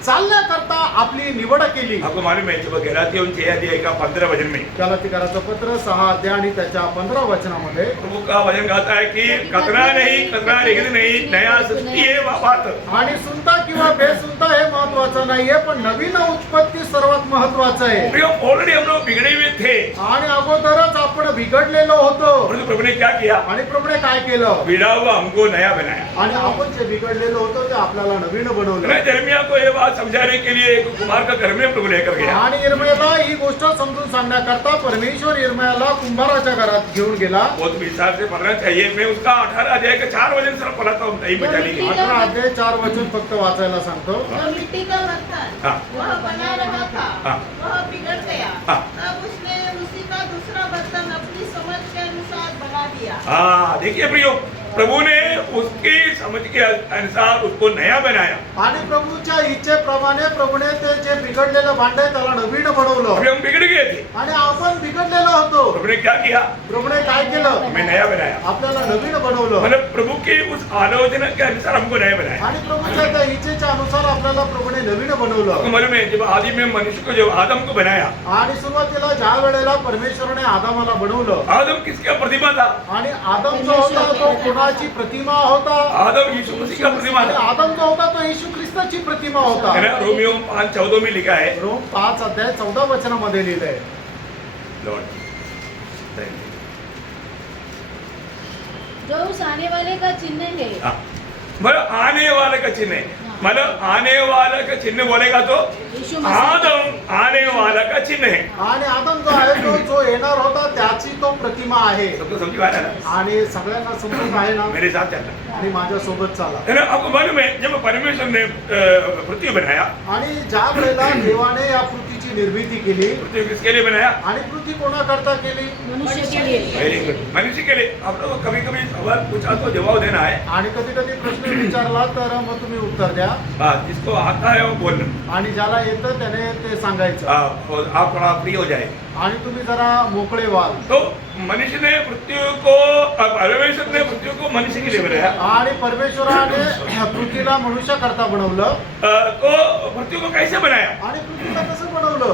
चालण्याकरता आपली निवड केली. आपको मालूम है जब गलातियों 6 अध्याय का 15 वचन में गलातिकराचं पत्र 6 अध्याय आणि त्याच्या 15 वचनामध्ये प्रभु का वचन कहता है कि कतरा निहित नहीं, नया सृष्टि है वह बात। आणि सुनता किंवा बेसुनता हे महत्वाचं नाहीये, पण नवीन उत्पत्ती सर्वात महत्वाचं आहे. ऑलरेडी हम लोग बिगड़े हुए थे, आणि अगोदरच आपण बिघडलेलो होतो. परंतु प्रभु ने क्या किया? आणि प्रभूने काय केलं? बिगड़ा हुआ हमको नया बनाया। आणि आपण जे बिघडलेलो होतो ते आपल्याला नवीन बनवलं. मैं यिर्मयाह को ये बात समझाने के लिए एक कुम्हार का घर में प्रभु लेकर गया। आणि यिर्मयाला ही गोष्ट समजून सांगण्याकरता परमेश्वर यिर्मयाला कुंभाराच्या घरात घेऊन गेला. बहुत विस्तार से पढ़ना चाहिए। मैं उसका 18 अध्याय का 4 वचन सिर्फ पढ़ाता हूँ, नहीं बचा ली। 18 अध्याय 4 वचन फक्त वाचायला सांगतो. जो मिट्टी का बर्तन हाँ। वह बना रहा था हाँ। वह बिगड़ गया, हाँ। तब उसने उसी का दूसरा बर्तन अपनी समझ के अनुसार बना दिया। हाँ, देखिए प्रियो, प्रभु ने उसकी समझ के अनुसार उसको नया बनाया। आणि प्रभूच्या इच्छेप्रमाणे प्रभूने ते जे बिघडलेलं भांड आहे त्याला नवीन बनवलं अभी हम बिगड़ गए थे, आणि आपण बिघडलेलो होतो. प्रभु ने क्या किया? प्रभूने काय केलं? हमें नया बनाया। आपल्याला नवीन बनवलं मतलब प्रभु की उस आलोचना के अनुसार हमको नया बनाया। आणि प्रभूच्या त्या इच्छेच्या अनुसार आपल्याला प्रभूने नवीन आपको बनवलं. मालूम है, जब आदि में मनुष्य को जब आदम को बनाया, आणि सुरुवातीला ज्या वेळेला परमेश्वराने आदामाला बनवलं आदम किसका प्रतिमा था? आणि आदम जो होता तो कोणाची प्रतिमा होता? आदम यीशु मसीह का प्रतिमा आणि था। आदम जो होता तो येशू ख्रिस्ताची प्रतिमा होता. है ना? रोमियो 5:14 में लिखा है, रोम 5:14 लिहिलंय. लॉर्ड जो उस आने वाले का चिन्ह है। मतलब आने वाले का चिन्ह है, मतलब आने वाला का चिन्ह बोलेगा तो यीशु मसीह आदम आने वाला का चिन्ह है। आणि आदम जो आहे तो जो येणार होता त्याची तो प्रतिमा आहे. सबको समझ में आ रहा है ना? आणि सगळ्यांना समजत आहे ना? मेरे साथ चलना आणि माझ्या सोबत चाला. है ना? आपको मालूम है, जब परमेश्वर ने पृथ्वी बनाया, आणि ज्या वेळेला देवाने या पृथ्वीची निर्मिती केली पृथ्वी किसके लिए बनाया? आणि पृथ्वी कोणाकरता केली? मनुष्य के लिए। वेरी गुड, मनुष्य के लिए। आप लोग कभी कभी सवाल पूछा तो जवाब देना है। आणि कधी कधी प्रश्न विचारला तर मग तुम्ही उत्तर द्या. हाँ, जिसको आता है वो बोलना। आणि ज्याला येतं त्याने ते सांगायचं. और आप थोड़ा फ्री हो जाए। आणि तुम्ही जरा मोकळे व्हाल. तो मनुष्य ने पृथ्वी को, परमेश्वर ने पृथ्वी को मनुष्य के लिए बनाया। आणि परमेश्वराने पृथ्वीला मनुष्य करता बनवलं. तो पृथ्वी को कैसे बनाया? आणि पृथ्वीला कसं बनवलं?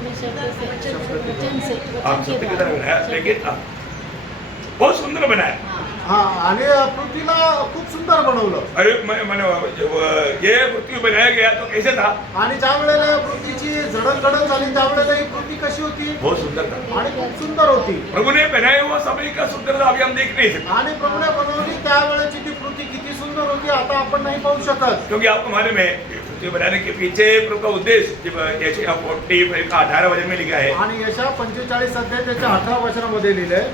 वचन से आप सत्य की तरह बनाया, लेकिन बहुत सुंदर बनाया। हा, आणि पृथ्वीला खूप सुंदर बनवलं. अरे मैंने ये पृथ्वी बनाया गया तो कैसे था? आणि ज्या वेळेला पृथ्वीची जडणघडण झाली त्यावेळेला ही पृथ्वी कशी होती? बहुत सुंदर था। आणि खूप सुंदर होती. प्रभु ने बनाया हुआ सभी का सुंदरता अभी हम देख नहीं सकते, आणि प्रभूने बनवली त्यावेळेची ती पृथ्वी किती सुंदर होती आता आपण नाही पाहू शकत. क्योंकि आपको मालूम है पृथ्वी बनाने के पीछे प्रभु का उद्देश्य, जब जैसे 18 वचन में लिखा है। आणि यशा 45 अध्याय त्याच्या 18 वचनामध्ये लिहिलंय,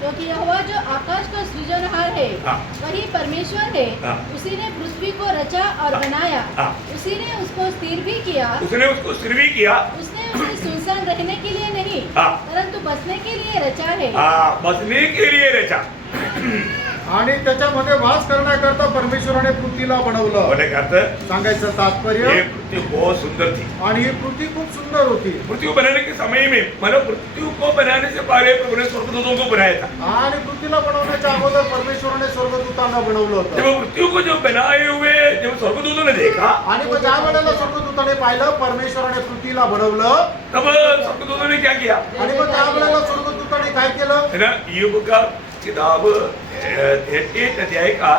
क्योंकि यहोवा जो आकाश का सृजनहार है हाँ। वही परमेश्वर है। हाँ। उसी ने पृथ्वी को रचा और बनाया। हाँ। उसी ने उसको स्थिर भी किया। उसने उसको स्थिर भी किया। उसने उसे सुनसान रहने के लिए नहीं हाँ। परंतु बसने के लिए रचा है। बसने के लिए रचा। आणि त्याच्यामध्ये वास करण्याकरता परमेश्वराने पृथ्वीला बनवलं. होने का अर्थ, सांगायचं ये तात्पर्य, पृथ्वी बहुत सुंदर थी। आणि ही पृथ्वी खूप सुंदर होती. पृथ्वी को बनाने के समय में, मतलब पृथ्वी को बनाने से पहले प्रभु ने स्वर्गदूतों को बनाया था। आणि पृथ्वीला बनवण्याच्या अगोदर परमेश्वराने स्वर्गदूतांना बनवलं होतं. जब पृथ्वी को जो बनाए हुए जब स्वर्गदूतों ने देखा, आणि मग ज्या वेळेला स्वर्गदूताने पाहिलं परमेश्वराने पृथ्वीला बनवलं, तब स्वर्गदूतों ने क्या किया? आणि मग त्या वेळेला स्वर्गदूताने काय केलं? है ना? योग का किताब 38 अध्याय का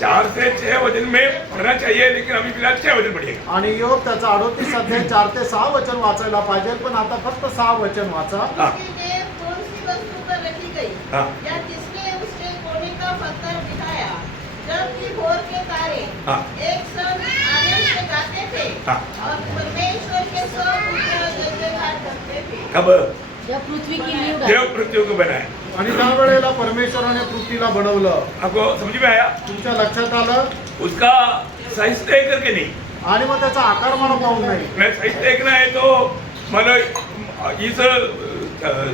4 से 6 वचन में पढ़ना चाहिए, लेकिन अभी फिलहाल 6 वचन पढ़िएगा। आणि योग त्याचा 38 अध्याय 4 ते 6 वचन वाचायला पाहिजे, पण आता फक्त 6 वचन वाचा. हाँ। उसकी देह कौन सी वस्तु पर रखी गई हाँ। या किसने उसके कोने का पत्थर दिखाया? जबकि भोर के तारे हाँ। एक संग आनंद से गाते थे हाँ। और परमेश्वर के सब पुत्र जयजयकार करते थे। कब? जब पृथ्वी की नींव जब डाली। पृथ्वी को बनाया। आणि ज्या वेळेला परमेश्वराने पृथ्वीला बनवलं, आपको समझ में आया? तुमच्या लक्षात आलं? उसका साइज तय करके नहीं, आणि मग त्याचा आकारमान पाहून नाही. मैं साइज देखना है तो मतलब इस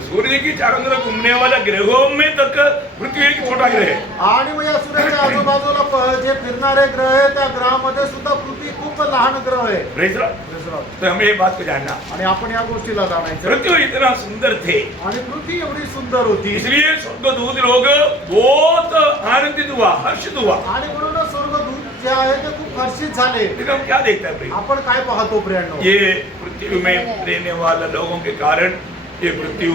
सूर्य की चारों तरफ घूमने वाला ग्रहों में तक पृथ्वी एक छोटा ग्रह है। आणि मग या सूर्याच्या आजूबाजूला जे फिरणारे ग्रह आहे त्या ग्रहामध्ये सुद्धा पृथ्वी खूप लहान ग्रह आहे. Praise the Lord. तो हमें ये बात को जानना, आणि आपण या गोष्टीला जाणायचं. पृथ्वी इतना सुंदर थे, आणि पृथ्वी एवढी सुंदर होती, इसलिए स्वर्गदूत लोग बहुत आनंदित हुआ, हर्षित हुआ। आणि म्हणून स्वर्गदूत जे आहे ते खूप हर्षित झाले. लेकिन हम क्या देखते हैं प्रिय? आपण काय पाहतो प्रियांनो? ये पृथ्वी में रहने वाले लोगों के कारण ये पृथ्वी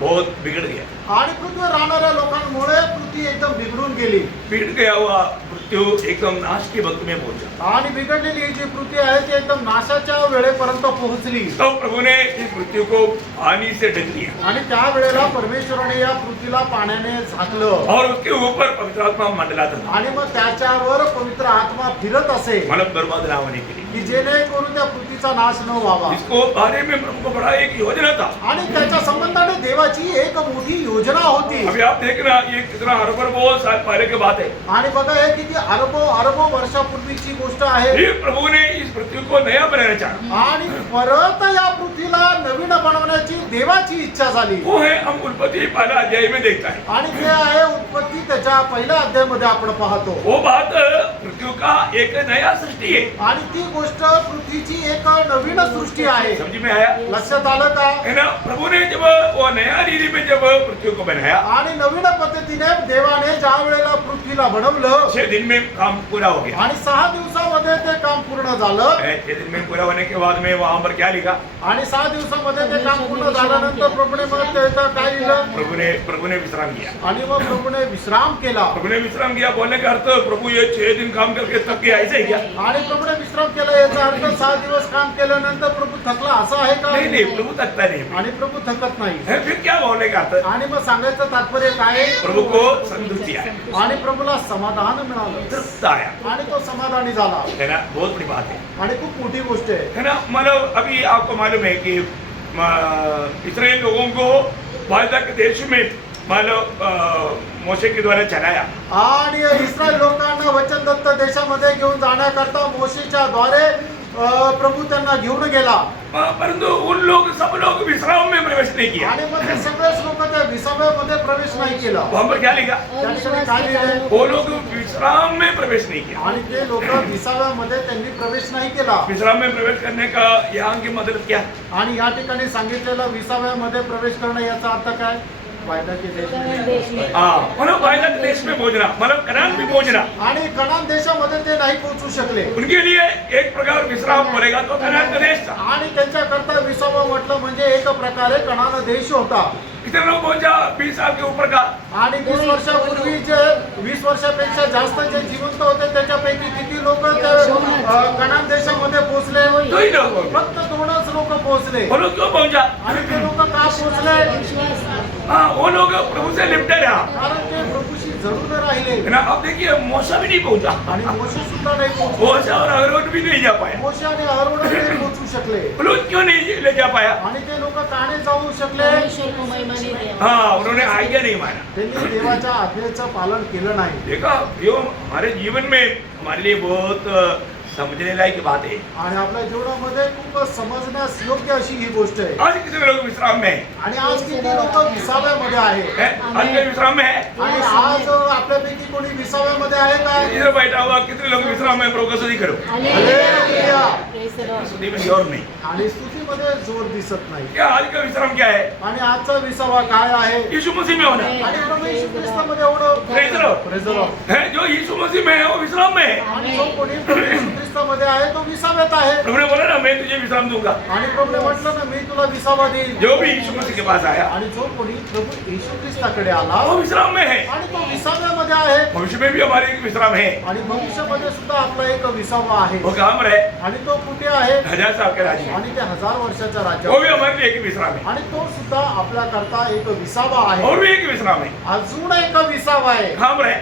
बहुत बिगड़ गया। आणि पृथ्वीवर राहणाऱ्या लोकांमुळे पृथ्वी एकदम बिघडून गेली. बिगड़ गया हुआ पृथ्वी एकदम नाश के वक्त में पहुंचा। आणि बिघडलेली ही जी पृथ्वी आहे ती एकदम नाशाच्या वेळेपर्यंत पोहोचली. तो प्रभु ने इस पृथ्वी को पानी से ढक दिया आणि त्या वेळेला परमेश्वराने या पृथ्वीला पाण्याने झाकलं. और उसके ऊपर पवित्र आत्मा मंडलाता था, आणि मग त्याच्यावर पवित्र आत्मा फिरत असे मतलब बर्बाद ना होने के लिए। की जेणेकरून त्या पृथ्वीचा नाश न व्हावा. इसको बारे में प्रभु को बड़ा एक योजना था। आणि त्याच्या संबंधाने देवाची एक मोठी योजना होती. अभी आप देख रहे हैं, ये कितना अरबों साल पहले की बात है। आणि बघा हे किती अरबों वर्षापूर्वीची गोष्ट आहे. ये प्रभु ने इस पृथ्वी को नया बनाना चाहा, आणि परत या पृथ्वीला नवीन बनवण्याची देवाची इच्छा झाली. वो है हम उत्पत्ति पहला अध्याय में देखता है। आणि ते आहे उत्पत्ती त्याच्या पहिल्या अध्यायामध्ये आपण पाहतो. वो बात पृथ्वी का एक नया सृष्टि है। आणि ती गोष्ट पृथ्वीची एक नवीन सृष्टी आहे. समझ में आया? लक्षात आलं का? है ना, प्रभु ने जब वो नया रीति में जब पृथ्वी को बनाया, आणि नवीन पद्धतीने देवाने ज्या वेळेला पृथ्वीला बनवलं 6 दिन में काम पूरा हो गया। आणि 6 दिवसामध्ये ते काम पूर्ण झालं 6 दिन में पूरा होने के बाद में वहां पर क्या लिखा? आणि 6 दिवसामध्ये ते काम पूर्ण झाल्यानंतर प्रभूने मग त्याचं काय लिहिलं? प्रभु ने विश्राम किया। आणि मग प्रभूने विश्राम केला. प्रभु ने विश्राम किया बोलने का अर्थ प्रभु ये 6 दिन काम करके थक गया, ऐसे ही क्या? आणि प्रभूने विश्राम केला याचा अर्थ 6 दिवस काम केल्यानंतर प्रभू थकला असं आहे का? नहीं, प्रभु थकता नहीं। आणि प्रभू थकत नाही. है, फिर क्या बोलने का अर्थ? आणि मग सांगायचं तात्पर्य काय? प्रभु को संतुष्टि आया, आणि प्रभूला समाधान मिळालं तृप्त आया, आणि तो समाधानी झाला. है ना, बहुत बड़ी बात है। आणि खूप मोठी गोष्ट आहे. है ना, मतलब अभी आपको मालूम है कि इस्राएल लोगों को वायदा के देश में मतलब मोशे के द्वारा चलाया, आणि इस्रायल लोकांना वचनदत्त देशामध्ये घेऊन जाण्याकरता मोशेच्या द्वारे प्रभू त्यांना घेऊन गेला. परंतु उन लोग सब लोग विश्राम में प्रवेश नहीं किया। आणि मग ते सगळेच लोक त्या विसाव्यामध्ये प्रवेश नाही केला. वहां पर क्या लिखा? त्या ठिकाणी काय लिहिलंय? वो लोग विश्राम में प्रवेश नहीं किया। आणि ते लोक विसाव्यामध्ये त्यांनी प्रवेश नाही केला. विश्राम में प्रवेश करने का यहाँ की मतलब क्या? आणि या ठिकाणी सांगितलेलं विसाव्यामध्ये प्रवेश करणं याचा अर्थ काय? वायदा के देश में. हाँ, मतलब वायदा के देश में पहुंचना, मतलब कनान में पहुंचना। आणि कनान देशामध्ये ते नाही पोहोचू शकले. उनके लिए एक प्रकार विश्राम पड़ेगा तो कनान का देश था। आणि त्यांच्याकरता विसावा म्हटलं म्हणजे एक प्रकारे कनान देश होता. कितने लोग पहुंचा? 20 साल के ऊपर का। आणि 20 वर्षापूर्वी जे 20 वर्षापेक्षा जास्त जे जिवंत होते त्याच्यापैकी किती लोक कनान देशामध्ये पोहोचले? 2 ही लोग पहुंचे। फक्त 2च लोक पोहोचले. वो लोग क्यों पहुंचा? आणि ते लोक का पोहोचले? हाँ, वो लोग प्रभु से लिपटे रहा। कारण ते प्रभूशी जरूर राहिले. है ना, अब देखिए मोशा भी नहीं पहुंचा, आणि मोशे सुद्धा नाही पोहोचले. मोशा और अहरोन भी नहीं जा पाया। मोशे आणि अहरोन नाही पोहोचू शकले. वो लोग क्यों नहीं ले जा पाया? आणि ते लोक का नाही जाऊ शकले? हाँ, उन्होंने आज्ञा नहीं माना। त्यांनी देवाच्या आज्ञेचं पालन केलं नाही. देखा, यो हमारे जीवन में हमारे लिए बहुत समझने लायक बात है। आणि आपल्या जीवनामध्ये खूप समजण्यास योग्य अशी ही गोष्ट आहे. आज कितने लोग विश्राम में हैं? आणि आज किती लोक विसाव्यामध्ये आहे? हैं? आज कोई विश्राम में है? आणि आज आपल्यापैकी कोणी विसाव्यामध्ये आहे का? इधर बैठा हुआ कितने लोग विश्राम में? प्रभु का स्तुति करो। हालेलुया. स्तुति में जोर नहीं। आणि स्तुतीमध्ये जोर दिसत नाही. क्या आज का विश्राम क्या है? आणि आजचा विसावा काय आहे? यीशु मसीह में होना आणि प्रभू येशू ख्रिस्तामध्ये एवढं Praise the Lord. Praise the Lord. है। जो यीशु मसीह में है वो विश्राम में है। आणि जो कोणी प्रभू येशू ख्रिस्तामध्ये आहे तो विसाव्यात आहे. प्रभु ने बोला ना, मैं तुझे विश्राम दूंगा। आणि प्रभूने म्हटलं ना, मी तुला विसावा देईन. जो भी यीशु मसीह के पास आया आणि जो कोणी प्रभू येशू ख्रिस्ताकडे आला वो विश्राम में है। आणि तो विसाव्यामध्ये आहे. भविष्य में भी हमारे एक विश्राम है। आणि भविष्यामध्ये सुद्धा आपला एक विसावा आहे. वो कहाँ पर है? आणि तो कुठे आहे? 1000 साल के राज्य में। आणि ते 1000 वर्षाच्या वो राज्यात. भी हमारे लिए एक विश्राम है। आणि तो सुद्धा आपल्या करता एक विसावा आहे. और भी एक विश्राम है। अजून एक विसावा आहे. कहाँ पर है?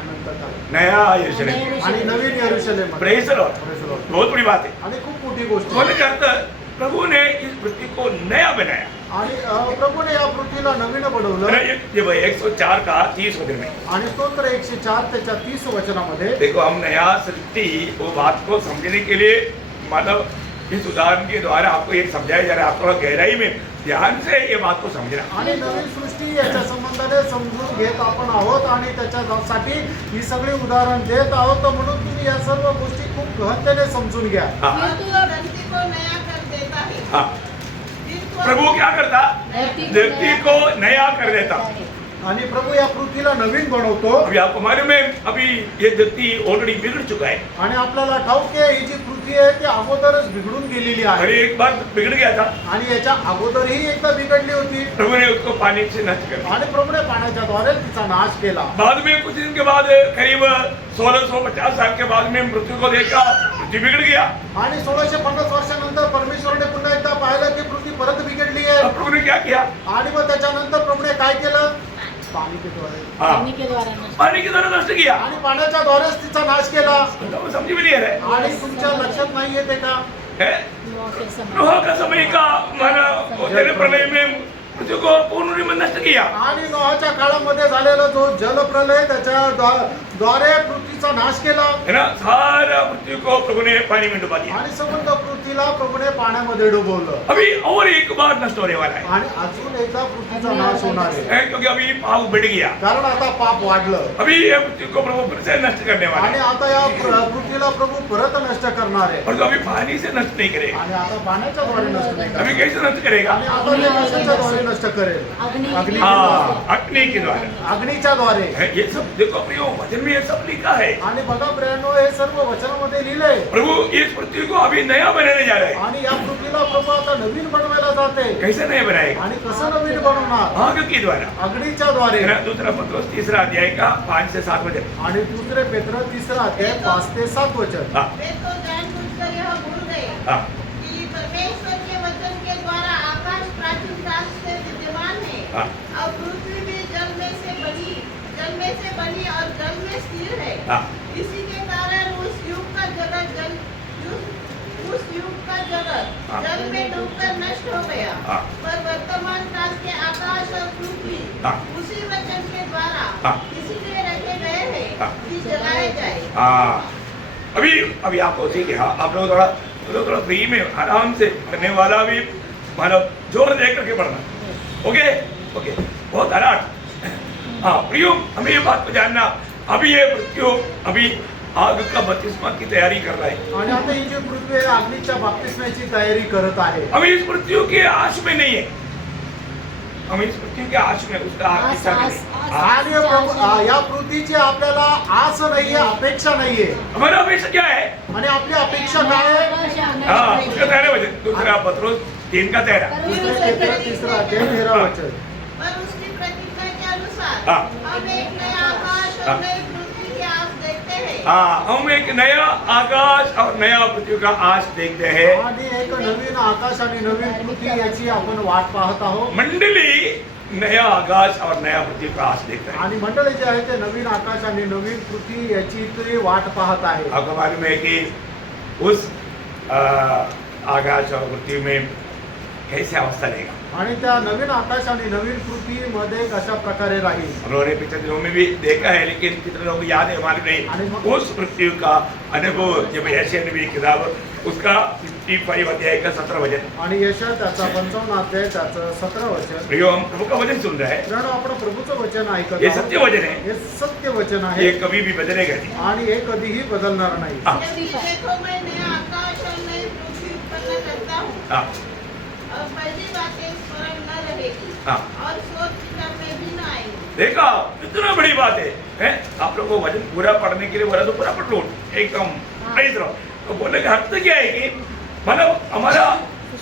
अनंतकाल. नया यरूशलेम। आणि नवीन यरूशलेम. Praise the Lord. Praise the Lord. बहुत बड़ी बात है। आणि खूप मोठी गोष्ट बोलने आहे. का अर्थ प्रभु ने इस पृथ्वी को नया बनाया। आणि प्रभूने या पृथ्वीला नवीन बनवलं. ये भाई 104 का 30 वचन में आणि स्तोत्र 104 त्याच्या 30 वचनामध्ये देखो, हम नया सृष्टि वो बात को समझने के लिए मतलब इस उदाहरण के द्वारा आपको ये समझाया जा रहा है। आपको गहराई में ध्यान से ये बात को समझना। आणि नवीन सृष्टी याच्या संबंधाने समजून घेत आपण आहोत आणि त्याच्यासाठी ही सगळी उदाहरण देत आहोत. म्हणून तुम्ही या सर्व गोष्टी खूप गहनतेने समजून घ्या. हाँ, किंतु वह धरती को नया कर देता है। हाँ। जिसको प्रभु क्या करता? धरती को नया कर देता। आणि प्रभू या पृथ्वीला नवीन बनवतो. अभी आपको मालूम है, अभी ये धरती ऑलरेडी बिगड़ चुका है। आणि आपल्याला ठाऊक आहे ही जी पृथ्वी आहे ती अगोदरच बिघडून गेलेली अरे आहे. एक बार बिगड़ गया था। आणि याच्या अगोदरही एकदा बिघडली होती. प्रभु ने उसको पानी से नष्ट कर दिया। आणि प्रभूने पाण्याच्या द्वारे तिचा नाश केला. बाद में कुछ दिन के बाद करीब 1650 साल के बाद में पृथ्वी को देखा, पृथ्वी बिगड़ गया। आणि 1650 वर्षानंतर परमेश्वराने पुन्हा एकदा पाहिलं की पृथ्वी परत बिघडली आहे. अब प्रभु ने क्या किया? आणि मग त्याच्यानंतर प्रभूने काय केलं? पाणी के द्वारे. हाँ, पानी की तरह नष्ट किया। आणि पाण्याच्या द्वारेच तिचा नाश केला. तो समझ में नहीं आ रहा है। आणि तुमच्या लक्षात नाही येते का? है? नोह का समय का माना तेरे प्रलय में पृथ्वी को पूर्ण रूप में नष्ट किया। आणि नोहाच्या काळामध्ये झालेला जो जलप्रलय त्याच्या द्वारे पृथ्वीचा नाश केला है ना, सारा पृथ्वी को प्रभु ने पानी में डुबा दिया। आणि संपूर्ण पृथ्वीला प्रभूने पाण्यामध्ये डुबवलं अभी और एक बार नष्ट होने वाला है, आणि अजून एकदा पृथ्वीचा नाश होणार आहे क्योंकि अभी पाप बढ़ गया। कारण आता पाप वाढलं अभी ये पृथ्वी को प्रभु फिर से नष्ट करने वाला आणि है, आता या पृथ्वीला प्रभू परत नष्ट करणार आहे और अभी पानी से नष्ट नहीं करेगा। आणि आता पाण्याच्या द्वारे नष्ट नाही अभी करणार. कैसे नष्ट करेगा? आणि आता ते कशाच्या द्वारे नष्ट करेल अग्नी हाँ, अग्नि के द्वारा। अग्नीच्या द्वारे है, ये सब देखो प्रियो, वचन में ये सब लिखा है। आणि बघा प्रियांनो हे सर्व वचनामध्ये लिहिलंय प्रभु इस पृथ्वी को अभी नया बनाने जा रहे हैं। आणि या पृथ्वीला प्रभू आता नवीन बनवायला जाते कैसे नया बनाएगा? आणि कसं नवीन बनवणार आग के द्वारा। अग्नीच्या द्वारे है ना, दूसरा पत्रोस 3 अध्याय का 5 से 7 वचन। आणि दुसरे पेत्र 3 अध्याय 5 ते 7 वचन हाँ, वे तो जानबूझकर यह भूल गए हाँ, कि परमेश्वर के वचन के द्वारा आकाश प्राचीन काल से विद्यमान है हाँ। और पृथ्वी भी जल में से बनी और जल में स्थिर है। हाँ। इसी के कारण उस युग का जगत हाँ। जल में डूबकर नष्ट हो गया। हाँ। पर वर्तमान काल के आकाश और पृथ्वी हाँ। उसी वचन के द्वारा हाँ। इसीलिए रखे गए हैं हाँ। कि जलाए जाए। हाँ। अभी आपको ठीक है, हाँ, आप लोग थोड़ा फ्री में आराम से पढ़ने वाला भी मतलब जोर दे करके पढ़ना। ओके ओके, बहुत अलर्ट। हाँ प्रियो, हमें ये बात को जानना, अभी ये पृथ्वी अभी आग का बपतिस्मा की तैयारी कर रहा है। आणि आता ही जी पृथ्वी आहे अग्नीच्या बाप्तिस्म्याची तयारी करत आहे हम इस पृथ्वी के आश में नहीं है, हम इस पृथ्वी के आश में उसका हिस्सा नहीं है। आणि प्रभू या पृथ्वीची आपल्याला आस नाहीये अपेक्षा नाहीये हमारा अपेक्षा क्या है? आणि आपली अपेक्षा काय आहे हाँ, उसका 13 वचन, दूसरा पत्रोस 3 का 13। दुसरे पेत्र 3 अध्याय 13 वचन पर उसकी प्रतिज्ञा के अनुसार हाँ। हम एक नया आकाश और हाँ। नई पृथ्वी की आस देखते हैं। हाँ, हम एक नया आकाश और नया पृथ्वी का आश देखते हैं। आणि एक नवीन आकाश आणि नवीन पृथ्वी याची आपण वाट पाहत आहोत मंडली नया आकाश और नया पृथ्वी का आश देखता है। आणि मंडळी जे आहे ते नवीन आकाश आणि नवीन पृथ्वी याची ते वाट पाहत आहे आपको मालूम है कि उस आकाश और पृथ्वी में कैसे अवस्था रहेगा? आणि त्या नवीन आकाश आणि नवीन पृथ्वी मध्ये कशा प्रकारे राहील हम लोगों ने पिछले दिनों में भी देखा है, लेकिन कितने लोगों को याद है हमारे नहीं। उस पृथ्वी का अनुभव जब यशायाह नबी की किताब उसका 55 अध्याय का 17 वचन। आणि यशा त्याचा 55 अध्याय त्याचं 17 वचन प्रियो, हम प्रभु का वचन सुन रहे हैं, कारण आपण प्रभूचं वचन ऐकत ये आहोत. सत्य वचन है, हे सत्य वचन ये आहे कभी भी बदलेगा नहीं। आणि हे कधीही बदलणार नाही हाँ। यदि देखो मैं नया आकाश और नई पृथ्वी उत्पन्न करता हूँ हाँ, और पहली बातें स्मरण न रहेगी हाँ। और सोच विचार में भी न आएगी। देखा इतना बड़ी बात है? आप लोगों को वचन पूरा पढ़ने के लिए बोला तो पूरा पढ़ लो एकदम नहीं रहो। तो बोले कि अर्थ क्या है कि मतलब हमारा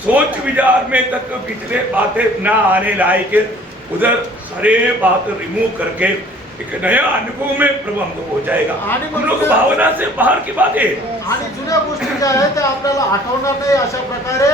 सोच विचार में तक पिछले बातें ना आने लायक उधर सारे बात रिमूव करके एक नया अनुभव में प्रभु हमको पहुंचाएगा। हम लोग भावना से बाहर की बात है। आणि जुन्या गोष्टी ज्या आहेत त्या आपल्याला आठवणार नाही अशा प्रकारे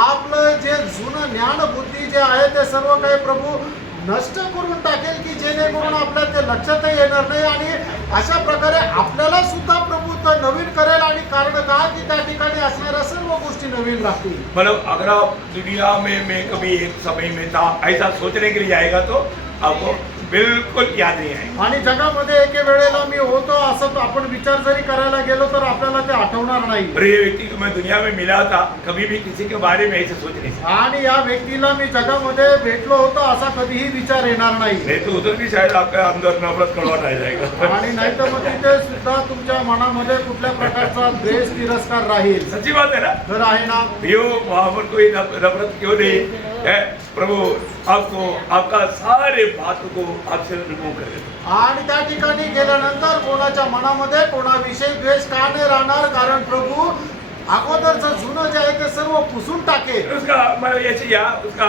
आपलं जे जुनं ज्ञान बुद्धी जे आहे ते सर्व काही प्रभू नष्ट करून टाकेल की जेणेकरून आपल्या ते लक्षातही येणार नाही आणि अशा प्रकारे आपल्याला सुद्धा प्रभू तर नवीन करेल आणि कारण का की त्या ठिकाणी असणाऱ्या सर्व गोष्टी नवीन लागतील। मतलब अगर आप दुनिया में मैं कभी एक समय में था ऐसा सोचने के लिए जाएगा तो आपको बिल्कुल याद नहीं आएगा। आणि जगामध्ये एके वेळेला मी होतो असं आपण विचार जरी करायला गेलो तर आपल्याला ते आठवणार नाही। और ये व्यक्ति को मैं दुनिया में मिला था, कभी भी किसी के बारे में ऐसे सोच नहीं सकता। आणि या व्यक्तीला मी जगामध्ये भेटलो होतो असा कधीही विचार येणार नाही नहीं तो उधर भी शायद आपका अंदर नफरत कड़वाट आ जाएगा। आणि नाही तर मग तिथे सुद्धा तुमच्या मनामध्ये कुठल्या प्रकारचा द्वेष तिरस्कार राहील। सच्ची बात है ना? तर आहे ना यो वहां पर कोई नफरत क्यों नहीं है? प्रभु आपको आपका सारे बात को आपसे रिमूव कर देता। आणि त्या ठिकाणी गेल्यानंतर कोणाच्या मनामध्ये कोणाविषयी द्वेष का नाही राहणार कारण प्रभू अगोदरचं जुनं जे आहे ते सर्व पुसून टाकेल। उसका मतलब ये या उसका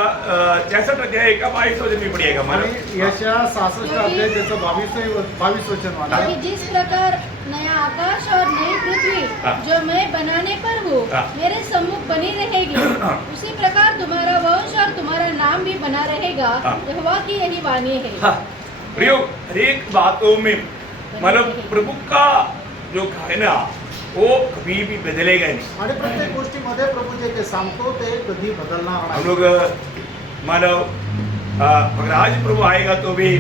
66 अध्याय का 22 वचन भी पढ़िएगा आणि मतलब। यशा 66 अध्याय त्याचं 22 वचन वाला अभी जिस प्रकार नया आकाश और नई पृथ्वी हाँ। जो मैं बनाने पर हूँ हाँ। मेरे सम्मुख बनी रहेगी हाँ। उसी प्रकार तुम्हारा वंश और तुम्हारा नाम भी बना रहेगा। हाँ। यहोवा की यही वाणी है। हाँ, प्रियो, हर एक बातों में मतलब प्रभु का जो कहना वो कभी भी बदलेगा नहीं। आणि प्रत्येक गोष्टीमध्ये प्रभू जे ते सांगतो ते कधी बदलणार हम नाही। लोग मानव अगर आज प्रभु आएगा तो भी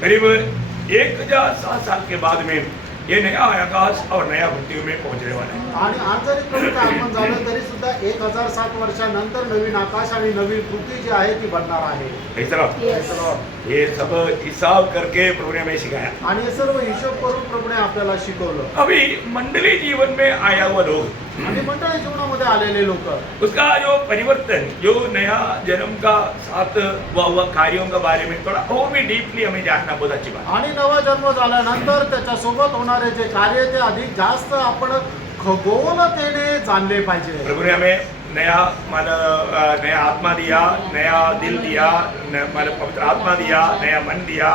करीब 1,007 साल के बाद में ये नया आकाश और नया पृथ्वी में पहुंचने वाला है। आणि आज जरी प्रभूचं आगमन झालं तरी सुद्धा 1007 वर्षानंतर नवीन आकाश आणि नवीन पृथ्वी जी आहे ती बनणार आहे. इस तरह ये सब हिसाब करके प्रभु ने हमें सिखाया. आणि हे सर्व हिशोब करून प्रभूने आपल्याला शिकवलं. अभी मंडली जीवन में आया हुआ लोग, आणि मंडळी जीवनामध्ये आलेले लोक उसका जो परिवर्तन, जो नया जन्म का साथ हुआ कार्यों के बारे में थोड़ा वो भी डीपली हमें जानना बहुत अच्छी बात है. आणि नवा जन्म झाल्यानंतर त्याच्यासोबत होणारे जे कार्य ते अधिक जास्त आपण खगोलतेने जाणले पाहिजे. प्रभु ने हमें नया नया आत्मा दिया, नया दिल दिया, पवित्र आत्मा दिया, नया मन दिया,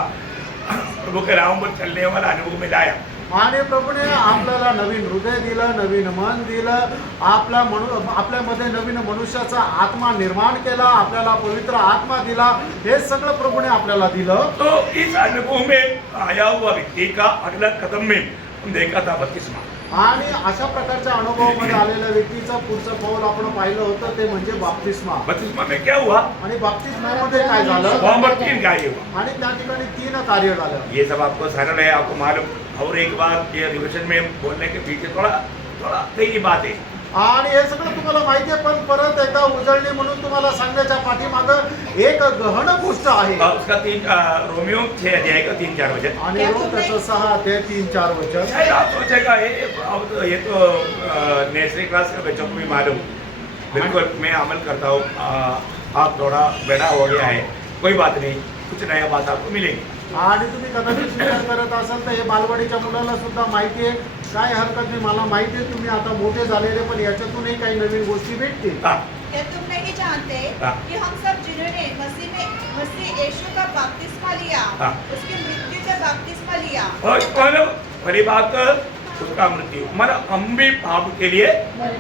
प्रभु के राह पर चलने वाला अनुभव में लाया. आणि प्रभूने आपल्याला नवीन हृदय दिलं, नवीन मन दिलं, आपल्यामध्ये नवीन मनुष्याचा आत्मा निर्माण केला, आपल्याला पवित्र आत्मा दिला. हे सगळं प्रभूने आपल्याला दिलं. तो इस अनुभव में आया हुआ व्यक्ति का अगला कदम में हम देखा था बपतिस्मा. आणि अशा प्रकारच्या अनुभवामध्ये आलेल्या व्यक्तीचं पुढचं पाऊल आपण पाहिलं होतं ते म्हणजे बाप्तिस्मा. बपतिस्मा में क्या हुआ? आणि बाप्तिस्मामध्ये काय झालं? वहाँ पर 3 कार्य हुआ. आणि त्या ठिकाणी 3 कार्य झालं. ये सब आपको सरल है, आपको मालूम. और एक बात, ये अधिवेशन में बोलने के पीछे थोड़ा सही बात है. आणि हे सगळं तुम्हाला माहिती आहे, पण परत एकदा उजळणी म्हणून तुम्हाला सांगण्याच्या पाठीमागं एक गहन गोष्ट आहे. उसका रोमियो 6 अध्याय का 3-4 वचन. आणि रोम त्याचं 6 अध्याय 3-4 वचन. शायद आप सोचेगा ये तो नर्सरी क्लास का बच्चों को भी मालूम. बिल्कुल मैं अमल करता हूँ. आप थोड़ा बड़ा हो गया है, कोई बात नहीं, कुछ नया बात आपको मिलेगी. आणि तुम्ही कदाचित विचार करत असाल तर हे बालवाडीच्या मुलाला सुद्धा माहिती आहे, काय हरकत नाही, मला माहिती आहे तुम्ही आता मोठे झालेले, पण याच्यातूनही काही नवीन गोष्टी भेटतील. हाँ, क्या तुम नहीं जानते हाँ. कि हम सब जिन्होंने मसीह यीशु का बपतिस्मा लिया, हाँ. उसकी मृत्यु का बपतिस्मा लिया, और मतलब पहली बात उसका मृत्यु, मतलब हम भी पाप के लिए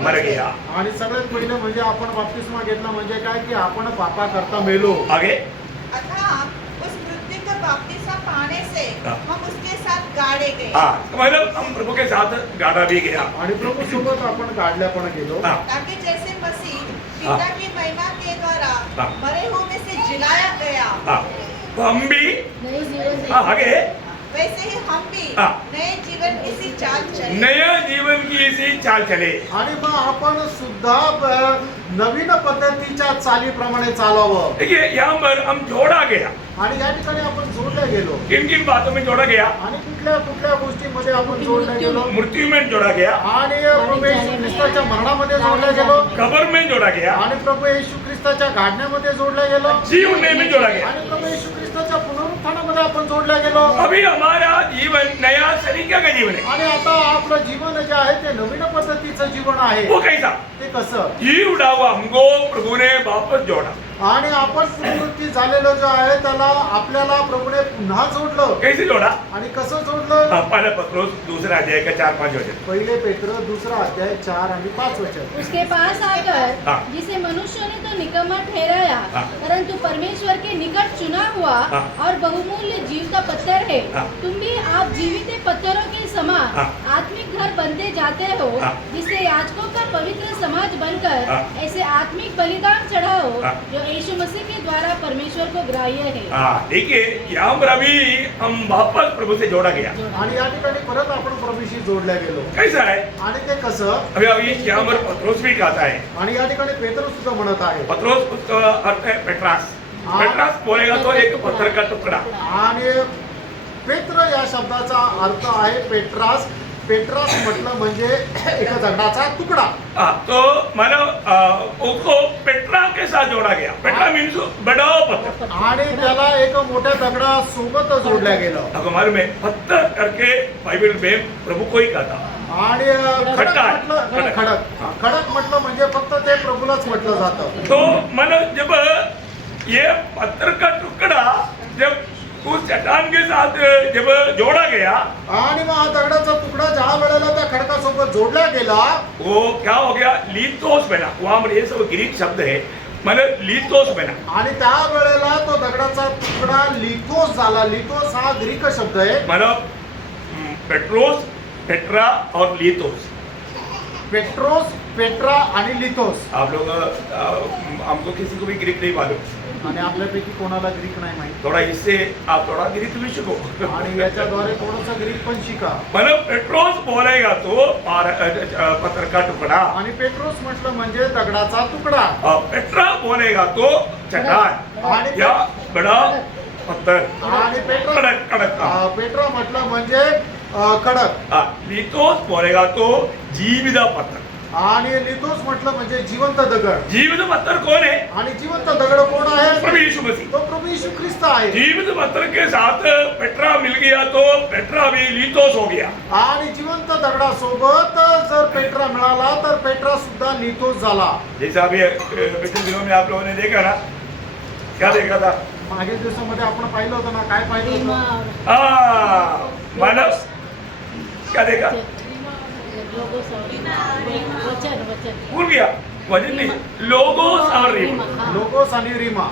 मर गया. आणि सगळ्यात पहिलं म्हणजे आपण बाप्तिस्मा घेतला म्हणजे काय की आपण पापा करता मेलो. आगे अतः उस मृत्यु का बपतिस्मा पाने से हाँ. हम उसके साथ गाड़े गए, हाँ, तो मतलब हम प्रभु के साथ गाड़ा भी गया. आणि प्रभू सोबत आपण गाडल्या पण गेलो. हाँ. ताकि जैसे मसीह हाँ. पिता की महिमा के द्वारा हाँ. मरे हुए में से जिलाया गया, हाँ, तो हम भी नई जीवन हाँ, आगे वैसे ही हम भी हाँ. नए जीवन इसी चाल चले. नया जीवन की इसी चाल चले. आणि मग आपण सुद्धा नवीन पद्धतीच्या चालीप्रमाणे चालावं. देखिए यहाँ पर हम जोड़ा गया. आणि या ठिकाणी आपण जोडल्या गेलो. किन किन बातों में जोड़ा गया? आणि कुठल्या कुठल्या गोष्टीमध्ये आपण जोडल्या गेलो? मृत्यु में जोड़ा गया, आणि प्रभू येशू ख्रिस्ताच्या मरणामध्ये जोडल्या गेलो. कब्र में जोड़ा गया, आणि प्रभू येशू ख्रिस्ताच्या गाडण्यामध्ये जोडल्या गेलो. जीवने में जोड़ा गया. आणि प्रभू येशू ख्रिस्ताच्या पुनरुत्थानामध्ये आपण जोडल्या गेलो. अभी हमारा जीवन नया तरीके का जीवन है. आणि आता आपलं जीवन जे आहे ते नवीन पद्धतीचं जीवन आहे. वो कैसा? ते कसं? जी उड़ा हुआ हमको प्रभु ने वापस जोड़ा. आणि आपण पुनरुत्थान झालेलं जे आहे त्याला आपल्याला प्रभूने पुन्हा जोडलं. कैसे जोड़ा? आणि कसं जोडलं? पहला पत्रोस 2 अध्याय का 4-5 वचन. पहिले पेत्र 2 अध्याय 4 आणि 5 वचन. उसके पास आकर हाँ. जिसे मनुष्यों ने तो निकम्मा ठहराया, हाँ. परंतु परमेश्वर के निकट चुना हुआ हाँ. और बहुमूल्य जीव का पत्थर है. हाँ. तुम भी आप जीवित पत्थरों के समान हाँ. आत्मिक घर बनते जाते हो, हाँ. जिससे याजकों का पवित्र समाज बनकर हाँ. ऐसे आत्मिक बलिदान चढ़ाओ हाँ. जो यीशु मसीह के द्वारा परमेश्वर को ग्राह्य है. हाँ, देखिए यहाँ पर अभी हम वापस प्रभु से जोड़ा गया. आणि या ठिकाणी परत आपण प्रभूशी जोडल्या गेलो. कैसा है? आणि ते कसं? अभी यहाँ पर पत्रोस भी कहता है. आणि या ठिकाणी पेत्र सुद्धा म्हणत आहे. पत्रोस उसका अर्थ है पेट्रास. हाँ. पेट्रास बोलेगा तो एक पत्थर का टुकड़ा. आणि पेत्र या शब्दाचा अर्थ आहे पेट्रास. पेट्रास म्हटलं म्हणजे एका दगडाचा तुकडा. हाँ, तो मतलब उसको पेट्रा के साथ जोड़ा गया. पेट्रा मीन्स बड़ा पत्थर. आणि त्याला एक मोठ्या दगडासोबत जोडल्या गेलं. आपको मालूम है पत्थर करके बाइबल में प्रभु को ही कहता. आणि खडक खड्डा. म्हटलं खडक म्हटलं म्हणजे फक्त ते प्रभूलाच म्हटलं जातं. तो मतलब जब ये पत्थर का टुकड़ा जब उस चट्टान के साथ जब जोड़ा गया, आणि मग हा दगडाचा तुकडा ज्या वेळेला त्या खडकासोबत जोडला गेला, वो क्या हो गया? लिथोस बना. वहां पर ये सब ग्रीक शब्द है, मतलब लिथोस बना. आणि त्या वेळेला तो दगडाचा तुकडा लिथोस झाला. लिथोस हा ग्रीक शब्द आहे. मतलब पेट्रोस, पेट्रा और लिथोस. पेट्रोस, पेट्रा आणि लिथोस. आप लोग हमको किसी को भी ग्रीक नहीं मालूम. आणि आपल्यापैकी कोणाला ग्रीक नाही माहित थोड़ा इससे आप थोड़ा ग्रीक भी सीखो. आणि याच्याद्वारे थोडंसं ग्रीक पण शिका. मतलब पेट्रोस बोलेगा तो पत्थर का टुकड़ा, आणि पेट्रोस म्हटलं म्हणजे दगडाचा तुकडा, और पेट्रा बोलेगा तो चट्टान आणि या बड़ा पत्थर, आणि पेट्रो कड़क कड़क का. पेट्रो म्हटलं म्हणजे कडक, लिथोस बोलेगा तो जीवित पत्थर. आणि लिथोस म्हटलं म्हणजे जिवंत दगड. जीवित पत्थर कौन है? आणि जिवंत दगड कोण आहे? प्रभु यीशु मसीह. तो प्रभू यीशु ख्रिस्त आहे. जीवित पत्थर के साथ पेट्रा मिल गया तो पेट्रा भी लिथोस हो गया. आणि जिवंत दगडासोबत जर पेट्रा मिळाला तर पेट्रा सुद्धा लिथोस झाला. जैसा अभी पिछले दिनों में आप लोगों ने देखा ना, क्या देखा था? मागील दिवसामध्ये आपण पाहिलं होतं ना, काय पाहिलं होतं? मानव क्या देखा? भूल गया. वजन नहीं, लोगोस और रीमा. लोगोस आणि रीमा.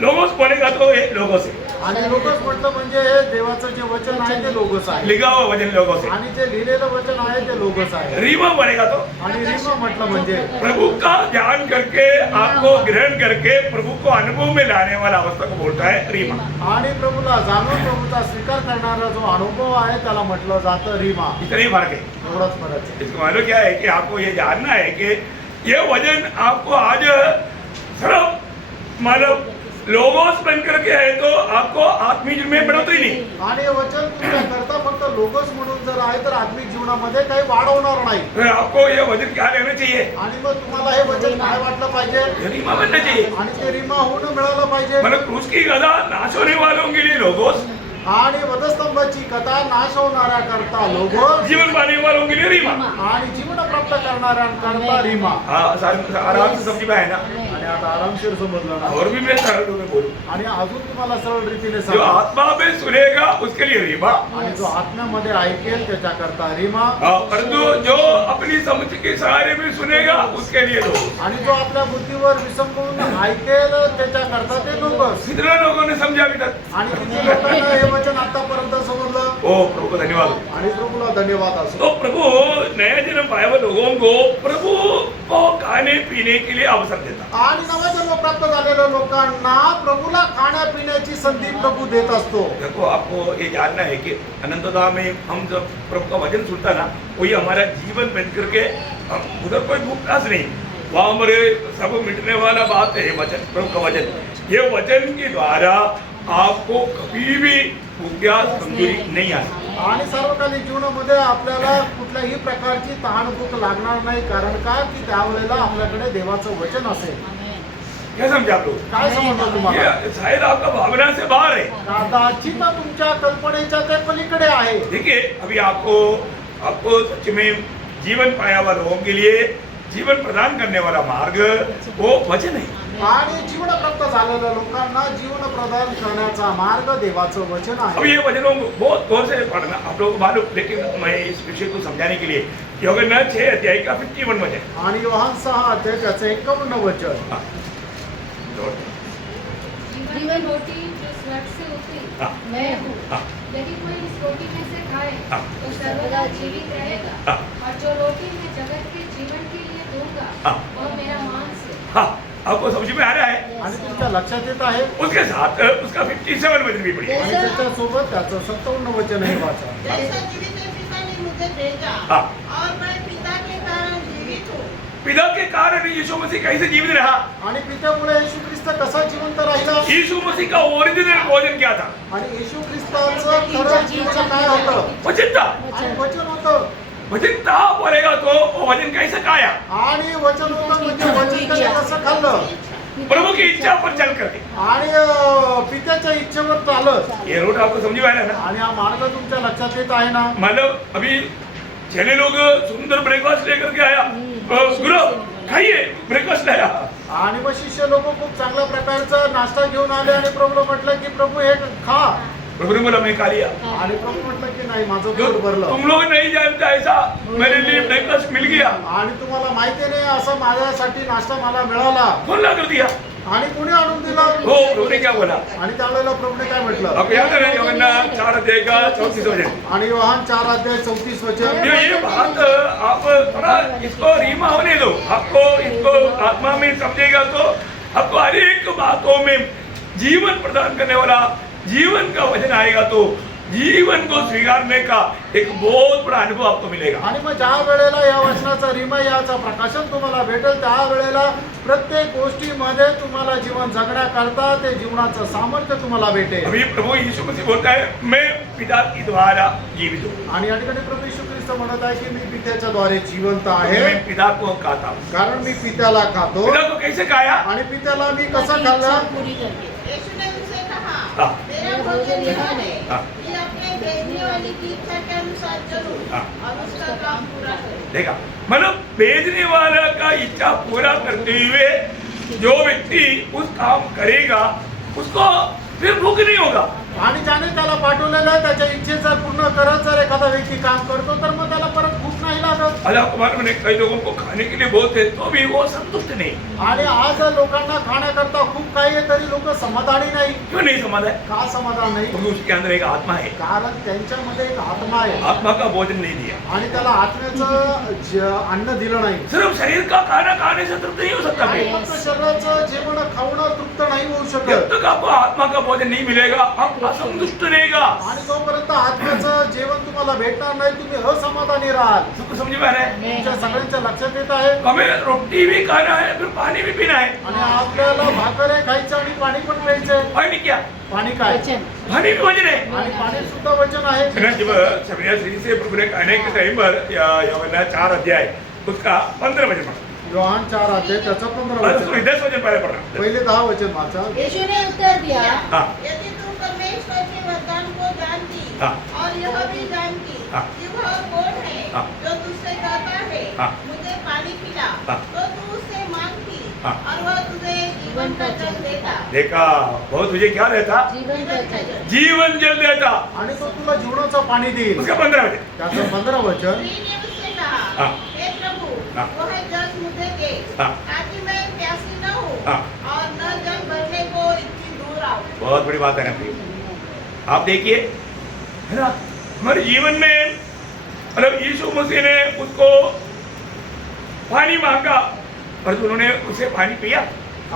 लोगोस बोलेगा तो ये लोगोस है. आणि लोगोस म्हटलं म्हणजे हे देवाचं जे वचन आहे ते लोगोस आहे. लिखा हुआ वजन लोगोस है. आणि जे लिहिलेलं वचन आहे ते लोगोस आहे. रीमा बोलेगा तो आणि रीमा म्हटलं म्हणजे प्रभु का ध्यान करके, आपको ग्रहण करके प्रभु को अनुभव में लाने वाला अवस्था को बोलता है रीमा. आणि प्रभूला जाणून प्रभूचा स्वीकार करणारा जो अनुभव आहे त्याला म्हटलं जातं रीमा. इतना ही फर्क है. एवढाच फरक आहे. इसको मालूम क्या है कि आपको ये जानना है कि ये वजन आपको आज सिर्फ मतलब लोगोस बन करके है तो आपको आत्मिक में बढ़ोतरी नहीं. आणि हे वचन तुमच्या करता फक्त लोगोस म्हणून जर आहे तर आत्मिक जीवनामध्ये काही वाढवणार नाही. फिर आपको ये वजन क्या लेना चाहिए? आणि मग तुम्हाला हे वचन काय वाटलं पाहिजे? ये रीमा बनना चाहिए. आणि ते रीमा होऊन मिळालं पाहिजे. मतलब क्रूस की गदा नाश होने वालों के लिए लोगोस, आणि वधस्तंभाची कथा नाश होणाऱ्या करता लोगोस, जीवन पाने वालों के लिए रीमा. आणि जीवन प्राप्त करणाऱ्यांकरता रीमा. हाँ, आराम से समझ में आए ना. आणि आता आरामशीर समजलं ना. और भी मैं सरल में बोलूं, आणि अजून तुम्हाला सरळ रीतीने जो सांगा. आत्मा में सुनेगा उसके लिए रीमा, आणि जो आत्म्यामध्ये ऐकेल त्याच्याकरता रीमा, परंतु जो अपनी समझ के सहारे में सुनेगा उसके लिए लोगोस. आणि जो आपल्या बुद्धीवर विसंबून ऐकेल त्याच्याकरता ते लोगोस. कितने लोगों ने समझा अभी तक? आणि किती लोकांना हे वचन आतापर्यंत समजलं? ओ प्रभु को धन्यवाद. आणि प्रभूला धन्यवाद असो. तो प्रभु नया जन्म पाए हुए लोगों को प्रभु को खाने पीने के लिए अवसर देता. आणि नवा जन्म प्राप्त झालेल्या लोकांना प्रभूला खाण्यापिण्याची संधी प्रभू देत असतो. देखो, आपको ये जानना है कि अनंतता में हम जब प्रभु का वचन सुनता ना, वही हमारा जीवन बन करके हम उधर कोई भूख प्यास नहीं, वहाँ हमारे सब मिटने वाला बात है वचन, प्रभु का वचन. ये वचन के द्वारा आपको कभी भी भूख प्यास कमजोरी नहीं आती. आणि सार्वकालिक जीवनामध्ये आपल्याला कुठल्याही प्रकारची तहानभूक लागणार नाही. कारण का की त्यावेळेला आपल्याकडे देवाचं वचन असेल. क्या समझे आप लोग? काय समजलं तुम्हाला? ये शायद आपका भावना से बाहर है. कदाचित तुमच्या कल्पनेच्या ते पलीकडे आहे. देखिए, अभी आपको सच में जीवन पाया हुआ लोगों के लिए जीवन प्रदान करने वाला मार्ग वो वचन है. आणि जीवन प्राप्त झालेल्या लोकांना जीवन प्रदान करण्याचा मार्ग देवाचं वचन अब आहे. ये वचनों को बहुत गौर से पढ़ना आप लोगों को मालूम, लेकिन मैं इस विषय को समझाने के लिए यूहन्ना 6 अध्याय का 51 वचन. आणि योहान 6 अध्याय त्याचं 51 वचन. हाँ. जीवन रोटी जो स्वर्ग से उतरी हाँ. मैं हूँ. हाँ. यदि कोई इस रोटी में से खाए हाँ. तो सर्वदा जीवित रहेगा. हाँ. और जो रोटी मैं जगत के जीवन के लिए दूंगा हाँ. वह मेरा मांस है. हाँ, आपको समझ में आ रहा है? आणि तुमच्या लक्षात येत आहे. उसके साथ उसका 57 वचन भी पढ़िए. आणि त्याच्यासोबत त्याचं 57 वचनही वाचा. जैसा जीवित है पिता ने मुझे भेजा हाँ. और मैं पिता के कारण जीवित हूँ. पिता के कारण यीशु मसीह कैसे जीवित रहा? आणि पित्यामुळे येशू ख्रिस्त कसा जिवंत राहिला? यीशु मसीह का ओरिजिनल भोजन क्या था? आणि येशू ख्रिस्ताचं खरं जीवन काय होतं? वचन था. आणि वचन होतं. वचन था बोलेगा तो वो वचन कैसे खाया? आणि वचन होतं म्हणजे वचन त्याने कसं खाल्लं? प्रभु की इच्छा पर चल करके. आणि पित्याच्या इच्छेवर चालत. ये रूट आपको समझ में आया ना? आणि हा मार्ग तुमच्या लक्षात येत आहे ना? मतलब अभी चले लोग सुंदर ब्रेकफास्ट लेकर के आया, गुरु खाइए, ब्रेकफास्ट लाया. आणि मग शिष्य लोक खूप चांगल्या प्रकारचा नाश्ता घेऊन आले आणि प्रभूला म्हटलं की प्रभू हे खा. प्रभु ने बोला मैं खा लिया. आणि प्रभू म्हटलं की नाही माझं जो पोट भरलं. तुम लोग नहीं जानते ऐसा मेरे लिए ब्रेकफास्ट मिल गया. आणि तुम्हाला माहिती नाही असं माझ्यासाठी नाश्ता मला मिळाला. कौन ला कर दिया? आणि कोणी आणून दिला? हो, प्रभु ने क्या बोला? आणि त्यावेळेला प्रभूने काय म्हटलं? अब याद है यूहन्ना 4 अध्याय का 34 वचन. आणि योहान 4 अध्याय 34 वचन. ये बात आप थोड़ा इसको रीमा होने दो. आपको इसको आत्मा में समझेगा तो आपको अनेक बातों में जीवन प्रदान करने वाला जीवन का वचन आएगा तो जीवन को स्वीकारने का एक बहुत बड़ा अनुभव आपको मिलेगा. आणि मग ज्या वेळेला या वचनाचा रिमय याचा प्रकाशन तुम्हाला भेटेल त्या वेळेला प्रत्येक गोष्टीमध्ये तुम्हाला जीवन जगण्याकरता ते जीवनाचं सामर्थ्य तुम्हाला भेटेल. अभी प्रभु यीशु मसीह बोलता है मैं पिता के द्वारा जीवित हूँ. आणि या ठिकाणी प्रभू येशू ख्रिस्त म्हणत आहे की मी पित्याच्या द्वारे जिवंत आहे मैं पिता को खाता हूँ. कारण मी पित्याला खातो पिता को कैसे खाया? आणि पित्याला मी कसं खाल्लं. पूरी करके यीशु ने उनसे कहा, हाँ. मेरा भोजन यह है हाँ. कि अपने भेजने वाले की इच्छा के अनुसार चलूं हाँ. और उसका काम पूरा करूं. देखा मतलब भेजने वाला का इच्छा पूरा करते हुए जो व्यक्ति उस काम करेगा उसको फिर भूख नहीं होगा. आणि ज्याने त्याला पाठवलेलं त्याच्या इच्छेचा पूर्ण करत जर एखादा व्यक्ती काम करतो तर मग त्याला परत भूक नाही लागत. अल्लाह कुमार मैंने कई लोगों को खाने के लिए बोलते तो भी वो संतुष्ट नहीं. आणि आज लोकांना खाण्याकरता खूप काही आहे तरी लोक समाधानी नाही. क्यों नहीं समाधान? का समाधान नाही. क्योंकि उसके अंदर एक आत्मा है. कारण त्यांच्यामध्ये एक आत्मा आहे आत्मा का भोजन नहीं दिया. आणि त्याला आत्म्याचं अन्न दिलं नाही. सिर्फ शरीर का खाना खाने से तृप्त नहीं हो सकता. आणि भाई फक्त शरीराचं जेवण खावणं तृप्त नाही होऊ जब शकत. तक आपको आत्मा का भोजन नहीं मिलेगा आप असंतुष्ट रहेगा. आणि जोपर्यंत आत्म्याचं जेवण तुम्हाला भेटणार नाही तुम्ही असमाधानी राहाल. सबको समझ में आ रहा है? तुमच्या सगळ्यांच्या लक्षात येत आहे. हमें रोटी भी खाना है फिर पानी भी पीना है. आणि आपल्याला भाकर आहे खायचं आणि पाणी पण प्यायचंय. पानी क्या? पाणी काय. वचन पानी भी वजन है. आणि पाणी सुद्धा वचन आहे. जब समरिया स्त्री से प्रभु ने कहने के टाइम पर यहोवा 4 अध्याय उसका 15 वचन पढ़ा. योहान 4 अध्याय त्याचं 15 बस वचन. 10 वचन पहले पढ़ा. पहिले 10 वचन वाचा. यीशु ने उत्तर दिया, हाँ. यदि तू परमेश्वर के वरदान को जानती हाँ. और यह भी जानती हाँ. कि वह कौन है हाँ. जो तुझसे कहता है हाँ. मुझे पानी पिला, हाँ. तो तू उससे मांगती हाँ. और वह तुझे जीवन का जल देता. देखा बहुत तुझे क्या रहता? जीवन का जल. जीवन जल देता. आणि तो तुला जीवनाचं पाणी देईल. उसका 15 वचन. त्याचं 15 वचन. स्त्री ने उससे कहा, हाँ. हे प्रभु, हाँ. वह जल मुझे दे हाँ. ताकि मैं प्यासी न हूँ हाँ. और न जल भरने को इतनी दूर आऊँ. बहुत बड़ी बात है ना प्रिय. आप देखिए है ना हमारे जीवन में मतलब यीशु मसीह ने उसको पानी मांगा पर उन्होंने उसे पानी पिया.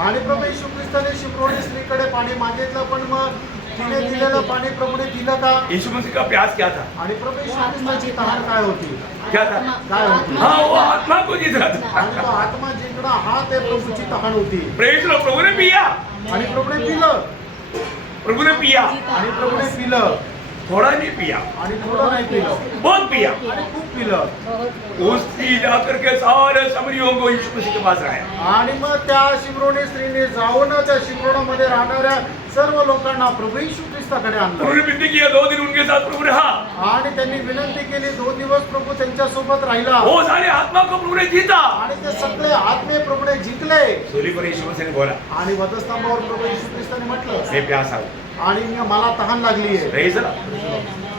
आणि प्रभू येशू ख्रिस्ताने शिमरोनी स्त्रीकडे पाणी मागितलं पण मग तिने दिलेलं पाणी प्रभूने दिलं का. यीशु मसीह का प्यास क्या था? आणि प्रभू येशू ख्रिस्ताची तहान काय होती. क्या था? काय होती. हाँ वो आत्मा को जीत रहा था. आणि तो आत्मा जिंकणं हा ते प्रभूची तहान होती. Praise low. प्रभु ने पिया. आणि प्रभूने पिलं. प्रभु ने पिया. आणि प्रभूने पिलं. थोड़ा नहीं पिया. आणि थोडं नाही पिलं. बहुत पिया. आणि खूप पिलं. उसकी जाकर के सारे समरियों को यीशु मसीह के पास लाया. आणि मग त्या शिमरोनी स्त्रीने जाऊन त्या शिमरोनामध्ये राहणाऱ्या सर्व लोकांना प्रभू येशू ख्रिस्ताकडे आणलं. उन्होंने विनती किया 2 दिन उनके साथ प्रभु रहा. आणि त्यांनी विनंती केली. 2 दिवस प्रभू त्यांच्या सोबत राहिला. वो सारे आत्मा को प्रभु ने जीता. आणि ते सगळे आत्मे प्रभूने जिंकले. सूली पर यीशु मसीह ने बोला आणि वधस्तंभावर प्रभू येशू ख्रिस्ताने म्हटलं मैं प्यासा हूँ. आणि मला तहान लागली आहे. रही सर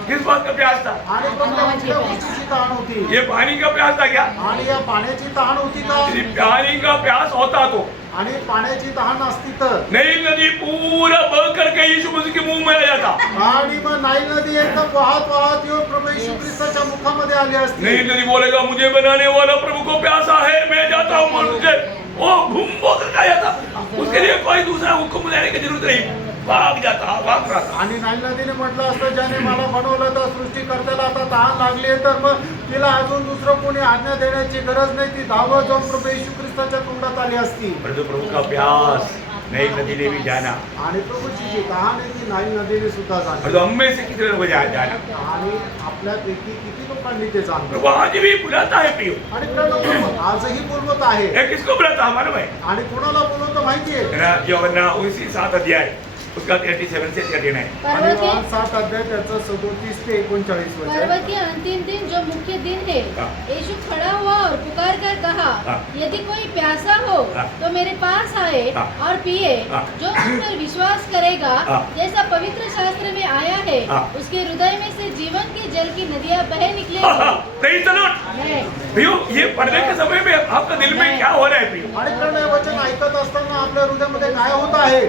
किस बात का प्यास था? आणि पण त्या कुठल्या गोष्टीची तहान होती. ये पानी का प्यास था क्या? आणि या पाण्याची तहान होती का. यदि पानी का प्यास होता तो आणि पाण्याची तहान असती तर नई नदी पूरा बह करके यीशु मसीह के मुंह में आ जाता. आणि मग नाईल नदी एकदम वाहत वाहत येऊन प्रभू येशू ख्रिस्ताच्या मुखामध्ये आली असती. नई नदी बोलेगा मुझे बनाने वाला प्रभु को प्यासा है मैं जाता हूँ मुझे वो घूम बोल आ जाता. उसके लिए कोई दूसरा हुक्म देने की जरूरत नहीं. भाग जाता भाग रहा. आणि नाईल नदीने म्हटलं असतं ज्याने मला बनवलं तर सृष्टीकर्त्याला आता तहान लागली आहे तर मग तिला अजून दुसरं कोणी आज्ञा देण्याची गरज नाही. ती धावत जाऊन प्रभू येशू ख्रिस्ताच्या तोंडात आली असती. परंतु प्रभु का प्यास नई नदी ने भी जाना. आणि प्रभूची जी तहान आहे ती नाईल नदीने सुद्धा और जाणली. तो हम में से कितने लोग जाना. आणि आपल्यापैकी किती लोकांनी ते जाणलं. प्रभु आज भी बुलाता है प्रियो. आणि प्रभू आजही बोलवत आहे. ये किसको बुलाता है मालूम है? आणि कोणाला बोलवतं माहितीये. यूहन्ना उसी 7 अध्याय उसका 37 से 39 है. आणि पर्व के 7 अध्याय त्याचं 37 ते 39 पर्व वचन. के अंतिम दिन जो मुख्य दिन है, हाँ. यीशु खड़ा हुआ और पुकार कर कहा, हाँ. यदि कोई प्यासा हो हाँ. तो मेरे पास आए हाँ. और पिए. हाँ. जो मुझ पर विश्वास करेगा हाँ. जैसा पवित्र शास्त्र में आया है, हाँ. उसके हृदय में से जीवन के जल की नदियां बह हाँ, निकलेगी. हाँ, सही चलो आमेन. प्रियो. ये पढ़ने के समय में आपका दिल में क्या हो रहा है प्रियो? आणि प्रण हे वचन ऐकत असताना आपल्या हृदयामध्ये काय होत आहे.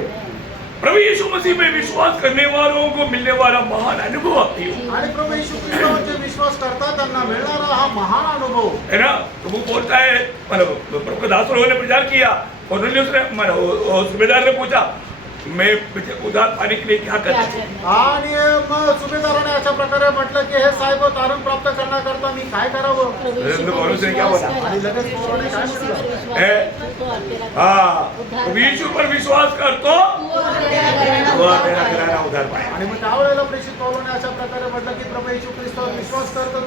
प्रभु यीशु मसीह में विश्वास करने वालों को मिलने वाला महान अनुभव प्रियो आणि प्रभू येशू ख्रिस्तावर जे विश्वास करतात त्यांना मिळणारा हा महान अनुभव. है ना. प्रभु बोलता है मतलब प्रभु के दास लोगों ने प्रचार किया कोर्नेलियस ने सूबेदार ने पूछा मैं उधार पाने के लिए क्या क्या करूं? करना? आणि मग सुभेदाराने अशा प्रकारे म्हटलं की हे साहेब तारण प्राप्त करण्याकरता मी काय करावं? प्रभु यीशु तो पर मनुष्य ने क्या विश्वास बोला? करा। आणि लगेच प्रभु पौराणिक काय यीशु पर म्हटलं? विश्वास है? कर, तो और तेरा हाँ उद्धार यीशु पर विश्वास कर तो तू और तेरा घराना वह उद्धार तेरा पाएगा। घराना उधार पाएगा. आणि मग त्यावेळेला प्रेषित पौलाने अशा प्रकारे म्हटलं की प्रभू येशू ख्रिस्तावर विश्वास कर तर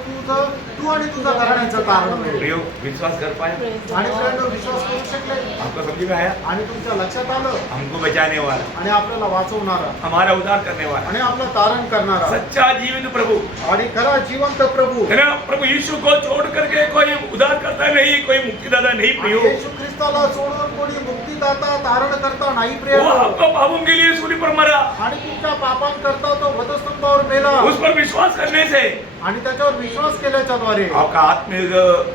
तू आणि तुझा घराण्याचं तारण मिळेल. प्रियो विश्वास कर पाया Praise the आणि Lord. फ्रेंड विश्वास करू शकले आपको समझ में आया? आणि तुमच्या लक्षात आलं हमको बचाने वाला, आणि आपल्याला वाचवणारा हमारा उद्धार करने वाला, आणि आपलं तारण करणारा सच्चा जीवित प्रभू आणि खरा जिवंत प्रभू है ना. प्रभु यीशु को छोड़ करके कोई उद्धार करता नहीं, कोई मुक्तिदाता नहीं आणि प्रियो. येशू ख्रिस्ताला सोडून कोणी मुक्तिदाता तारण करता नाही वो प्रिय आपको पापों के लिए सूली पर मरा. आणि तुमच्या पापांकरता तो वधस्तंभावर मेला उस पर विश्वास करने से आणि त्याच्यावर विश्वास केल्याच्या द्वारे आपका आत्मिक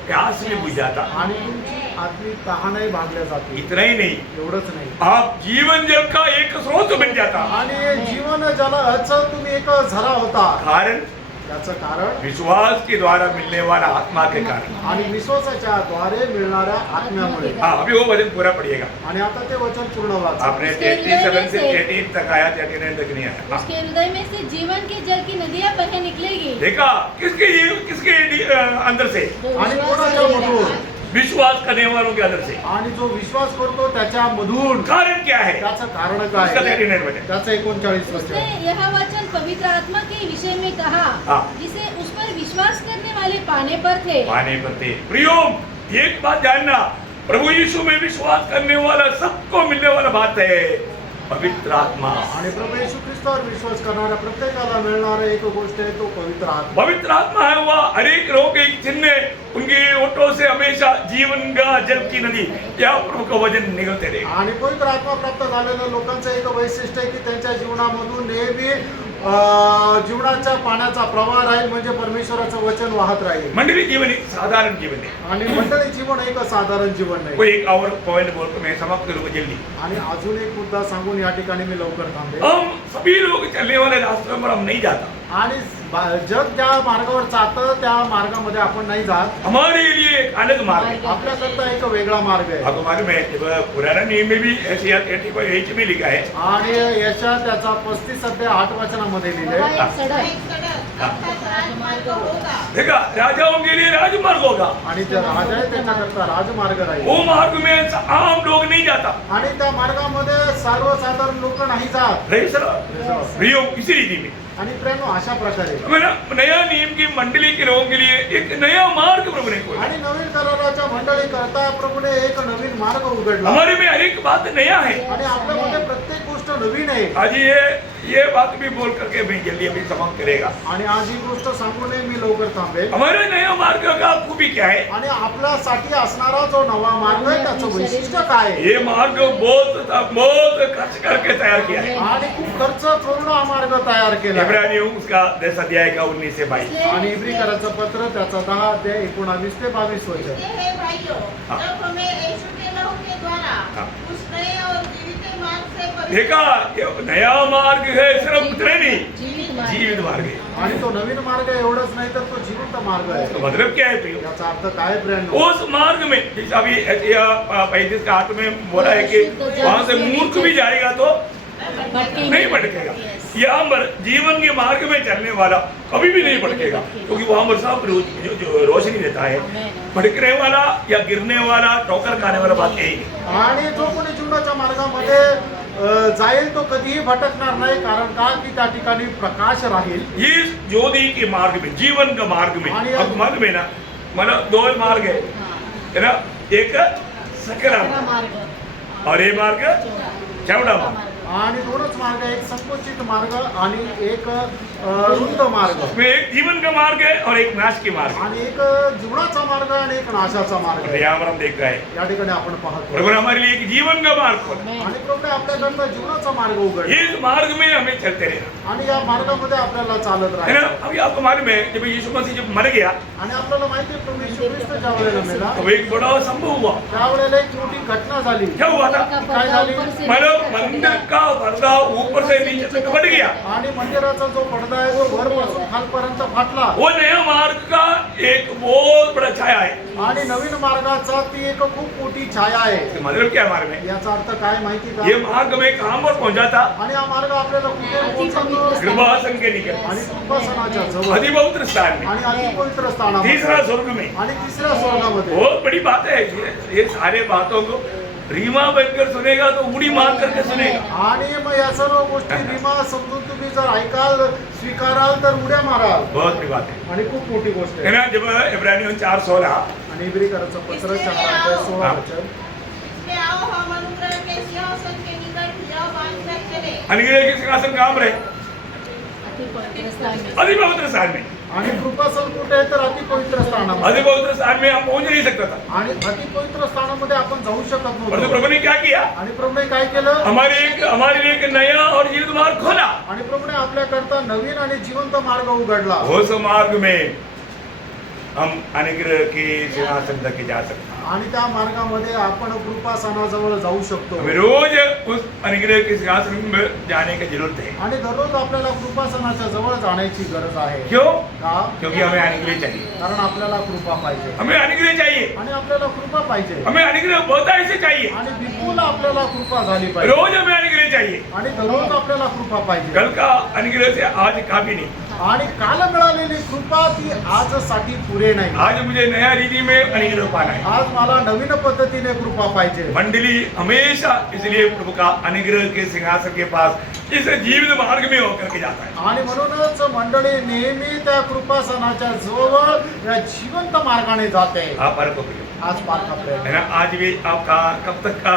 प्यास भी बुझ जाता. आणि तुमची आत्मिक तहानही भागल्या जाते. इतना ही नहीं, एवढंच नाही आप जीवन जल का एक स्रोत बन जाता. आणि जीवन जलाचं तुम्ही एक झरा होता. कारण त्याचं कारण विश्वास के द्वारा मिलने वाला आत्मा के कारण. आणि विश्वासाच्या द्वारे मिळणाऱ्या आत्म्यामुळे. हाँ अभी वो वचन पूरा पढ़िएगा. आणि आता ते वचन पूर्ण वाचा. आपने 37 से 18 तक आया, 39 तक नहीं आया. हाँ. उसके हृदय में से जीवन के जल की नदियां बह निकलेगी। देखा किसके अंदर से? जो आणि विश्वास कोणाच्या करेगा। मधून? विश्वास करने वालों के अंदर से. आणि जो विश्वास करतो त्याच्या मधून. कारण क्या है? त्याचं कारण उसका काय? 39 वचन. त्याचं 39 उसने वचन. यह वचन पवित्र आत्मा के विषय में कहा हाँ. जिसे उस पर विश्वास करने वाले पाने पर थे। पाने पर थे. प्रियो एक बात जानना, प्रभु यीशु में विश्वास करने वाला सबको मिलने वाला बात है पवित्र आत्मा. आणि प्रभू येशू ख्रिस्तावर विश्वास करणाऱ्या प्रत्येकाला मिळणारा एक गोष्ट आहे तो पवित्र आत्मा. पवित्र आत्मा है वह अनेक लोगों के जिनमें उनके ओठों से हमेशा जीवन का जल की नदी या प्रभु का वचन निकलते रहे. आणि पवित्र आत्मा प्राप्त झालेल्या लोकांचं एक वैशिष्ट्य आहे की त्यांच्या जीवनामधून नेहमी जीवनाच्या पाण्याचा प्रवाह राहील, म्हणजे परमेश्वराचं वचन वाहत राहील. मंडली जीवन एक साधारण जीवन है. आणि मंडळी जीवन एक साधारण जीवन कोई नाही. एक और पॉइंट बोल मैं समाप्त करूंगा जल्दी. आणि अजून एक मुद्दा सांगून या ठिकाणी मी लवकर थांबेल. हम सभी लोग चलने वाले रास्ते पर हम नहीं जाता. आणि जग ज्या मार्गावर जातं त्या मार्गामध्ये आपण नाही जात. हमारे लिए एक अलग मार्ग है. आपल्याकरता एक वेगळा मार्ग आहे. आपको मालूम है पुराना नियम में भी ऐसी 35 में लिखा है. आणि याच्या त्याचा 35 अध्याय 8 वचनामध्ये लिहिले. वहाँ एक सड़क एक सड़क अर्थात राजमार्ग होगा. देखा राजाओं के लिए राजमार्ग होगा. आणि जे राजा आहे त्याच्याकरता राजमार्ग राहील. वो मार्ग में आम लोग नहीं जाता. आणि त्या मार्गामध्ये सर्वसाधारण लोक नाही जात. रही सर प्रियो इसी रीति में आणि प्रेम अशा प्रकारे. मेरा नया नियम की मंडली के लोगों के लिए एक नया मार्ग प्रभु ने खोला. आणि नवीन कराराच्या मंडळी करता प्रभूने एक नवीन मार्ग उघडला. हमारे में हर एक बात नया है. आणि आपल्यामध्ये प्रत्येक गोष्ट नवीन आहे. आज ये बात भी बोल करके मैं जल्दी अभी समाप्त करेगा. आणि आज ही गोष्ट सांगून मी लवकर थांबेल. हमारे नया मार्ग का खूबी क्या है? आणि आपल्यासाठी असणारा जो नवा मार्ग आहे त्याचं वैशिष्ट्य काय आहे? ये मार्ग बहुत खर्च करके तैयार किया है. आणि खूप खर्च करून हा मार्ग तयार केला आहे. इब्रानियों उसका 10 अध्याय का 19 से 22. आणि इब्री कराचं पत्र त्याचा 10 अध्याय 19 ते 22 वचन. इसलिए हे भाइयों, हाँ. जब हमें यीशु के लहू के द्वारा हाँ. उस नए और जीवित मार्ग से पवित्र देखा ये नया मार्ग है, सिर्फ उतरे नहीं जीवित मार्ग। जीवित मार्ग है. आणि तो नवीन मार्ग एवढंच नाही तर तो जिवंत मार्ग तो आहे. मतलब क्या है प्रियो? याचा अर्थ काय ब्रँड? उस मार्ग में जैसे अभी 35 का 8 में बोला है कि वहां से मूर्ख भी जाएगा तो भटकेंगे। नहीं भटकेगा. Yes। यहाँ पर जीवन के मार्ग में चलने वाला कभी भी नहीं भटकेगा, क्योंकि वहां पर सब जो रोशनी देता है. भटकने वाला या गिरने वाला ठोकर खाने वाला बात यही है. आणि जो कोणी जीवनाच्या मार्गामध्ये जाईल तो कधीही भटकणार नाही. कारण का की त्या ठिकाणी प्रकाश राहील. ये ज्योति के मार्ग में, जीवन का मार्ग में, अब मार्ग में ना मतलब 2 मार्ग है ना. एक सकरा दूसरा मार्ग और ये मार्ग चौड़ा मार्ग. आणि दोनच मार्ग आहे, एक संकुचित मार्ग आणि एक रुंद मार्ग. उसमें एक जीवन का मार्ग है और एक नाश के मार्ग है. आणि एक जीवनाचा मार्ग आणि एक नाशाचा मार्ग आहे. यहाँ पर हम देख रहे हैं या ठिकाणी आपण पाहतो. प्रभु ने हमारे लिए एक जीवन का मार्ग खोला. आणि प्रभूने आपल्याकरता जीवनाचा मार्ग उघडला. इस मार्ग में हमें चलते रहना आणि या मार्गामध्ये आपल्याला चालत है ना. राहायचं. अभी आपको मालूम है जब यीशु मसीह जब मर गया आणि आपल्याला माहिती आहे प्रभू येशू ख्रिस्त ज्या वेळेला मेला तो एक बड़ा संभव हुआ. त्यावेळेला एक मोठी घटना झाली. क्या हुआ था? का काय पर्दा झाली? ऊपर से मतलब नीचे मंदिर चढ़ा। का पर्दा ऊपर से नीचे तक फट गया। आणि मंदिराचा जो पडदा आहे तो वरपासून खालपर्यंत फाटला वो नया मार्ग का एक बहुत बड़ा छाया है। आणि नवीन मार्गाचा ती एक खूप मोठी छाया आहे. मतलब क्या मार्ग में? याचा अर्थ काय माहिती का? ये मार्ग में कहां पर पहुंचा था? आणि हा मार्ग आपल्याला कुठे पोहोचवतो? कृपासन के निकट, आणि कृपासनाच्या जवळ अधिपवित्र स्थान में, आणि अतिपवित्र स्थानामध्ये तीसरा स्वर्ग में। आणि तिसऱ्या स्वर्गामध्ये. बहुत बड़ी बात है ये सारे बातों को रीमा बनकर सुनेगा तो उड़ी मार करके सुनेगा। आणि मग या सर्व गोष्टी रीमा समजून तुम्ही जर ऐकाल स्वीकाराल तर उड्या माराल. बहुत बड़ी बात है आणि खूप मोठी गोष्ट है आहे. ना। जब इब्रानियों 4:16 आणि इब्रीकरांचं पत्र 4:16 वचन. इसलिए आओ हम अनुग्रह के सिंहासन के निकट जाओ बांधकर चले। अनुग्रह के सिंहासन कहाँ पर है? अति पवित्र स्थान में। अधिपवित्र स्थान में। आणि कृपासन कुठे आहे तर अतिपवित्र स्थानामध्ये. अधिपवित्र स्थान में हम पहुंच नहीं सकता था, आणि अतिपवित्र स्थानामध्ये आपण जाऊ शकत परंतु नव्हतो. प्रभु ने क्या किया? आणि प्रभूने काय केलं? हमारे लिए एक नया और जीवित मार्ग खोला। आणि प्रभूने आपल्याकरता नवीन आणि जिवंत मार्ग उघडला. उस मार्ग में हम अनुग्रह के सिंहासन तक जा सकते हैं। आणि त्या मार्गामध्ये आपण कृपासनाजवळ जाऊ शकतो. हमें रोज उस अनुग्रह के सिंहासन में जाने की जरूरत है। आणि दररोज आपल्याला कृपासनाच्या जवळ जाण्याची गरज आहे. क्यों? का? क्योंकि हमें अनुग्रह चाहिए, कारण आपल्याला कृपा पाहिजे. हमें अनुग्रह चाहिए, आणि आपल्याला कृपा पाहिजे. हमें अनुग्रह बहुतायत से चाहिए। आणि विपुल आपल्याला कृपा झाली पाहिजे. रोज हमें अनुग्रह चाहिए। आणि दररोज आपल्याला कृपा पाहिजे. कल का अनुग्रह से आज काफी नहीं। आणि काल मिळालेली कृपा ती आजसाठी पुरे नाही. आज मुझे नया रीति में अनुग्रह पाना है। आज मला नवीन पद्धतीने कृपा पाहिजे. मंडली हमेशा इसलिए प्रभु का अनुग्रह के सिंहासन के पास इस जीवित मार्ग में होकर के जाता है। आणि म्हणूनच मंडळी नेहमी त्या कृपासनाच्या जवळ या जिवंत मार्गाने जाते. आप पर को प्रिय आज पारखा प्रयत्न. है ना। आज भी आपका कब तक का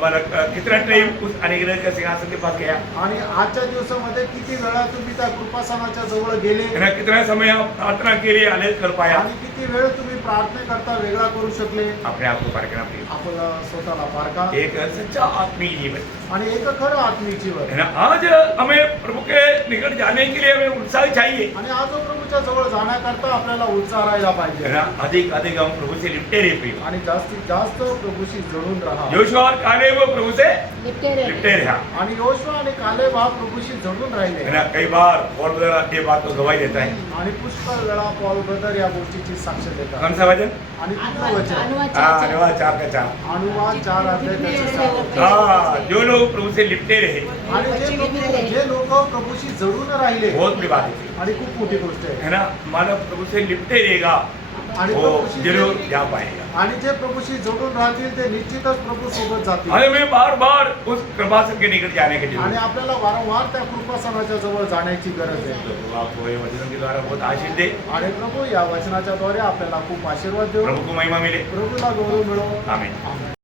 मतलब कितना टाइम उस अनुग्रह के सिंहासन के पास गया? आणि आजच्या दिवसामध्ये किती वेळा तुम्ही त्या कृपासनाच्या जवळ गेले? है ना। कितना समय आप प्रार्थना के लिए आलेख कर पाया? आणि किती वेळ तुम्ही प्रार्थनेकरता वेगळा करू शकले? अपने आप को पारखना प्रिय। आपला स्वतःला पारखा. एक सच्चा आत्मिक जीवन आणि एक खरं आत्मिक जीवन. है ना। आज हमें प्रभु के निकट जाने के लिए हमें उत्साह चाहिए, आणि आज प्रभूच्या जवळ जाण्याकरता आपल्याला उत्साह राहिला है पाहिजे. ना। अधिक अधिक हम प्रभु से लिपटे रहे प्रिय। आणि जास्तीत जास्त प्रभूशी जळून राहा. जोशुआ और कालेब वो प्रभु से लिपटे रहे। लिपटे रहा, आणि योशुआ आणि कालेब हा प्रभूशी जळून है राहिले. ना। कई बार और ब्रदर ये बात को गवाही देता है। आणि पुष्कळ वेळा पॉल ब्रदर या गोष्टीची साक्ष देतात. कौन सा वचन? आणि कुठलं वचन? अनुवाद हाँ, 4:4. अनुवाद 4:4। अनुवाद 4:4. हाँ, जो लोग प्रभु से लिपटे रहे, आणि जे लोक प्रभूशी जळून राहिले. बहुत बड़ी बात है, आणि खूप मोठी गोष्ट आहे. है ना। मानव प्रभु से लिपटे रहेगा आणि वो प्रभूशी जरूर जा पाएगा। आणि जे प्रभूशी जोडून राहतील ते निश्चितच प्रभू सोबत जातील. हमें बार बार उस कृपासन के निकट जाने की आणि जरूरत है। आपल्याला वारंवार त्या कृपासनाच्या जवळ जाण्याची गरज आहे. तो आपको ये वचनों के द्वारा बहुत आशीष दे। आणि प्रभू या वचनाच्या द्वारे आपल्याला खूप आशीर्वाद देऊ. प्रभु को महिमा मिले। प्रभूला गौरव मिळो. आमीन। आमेन.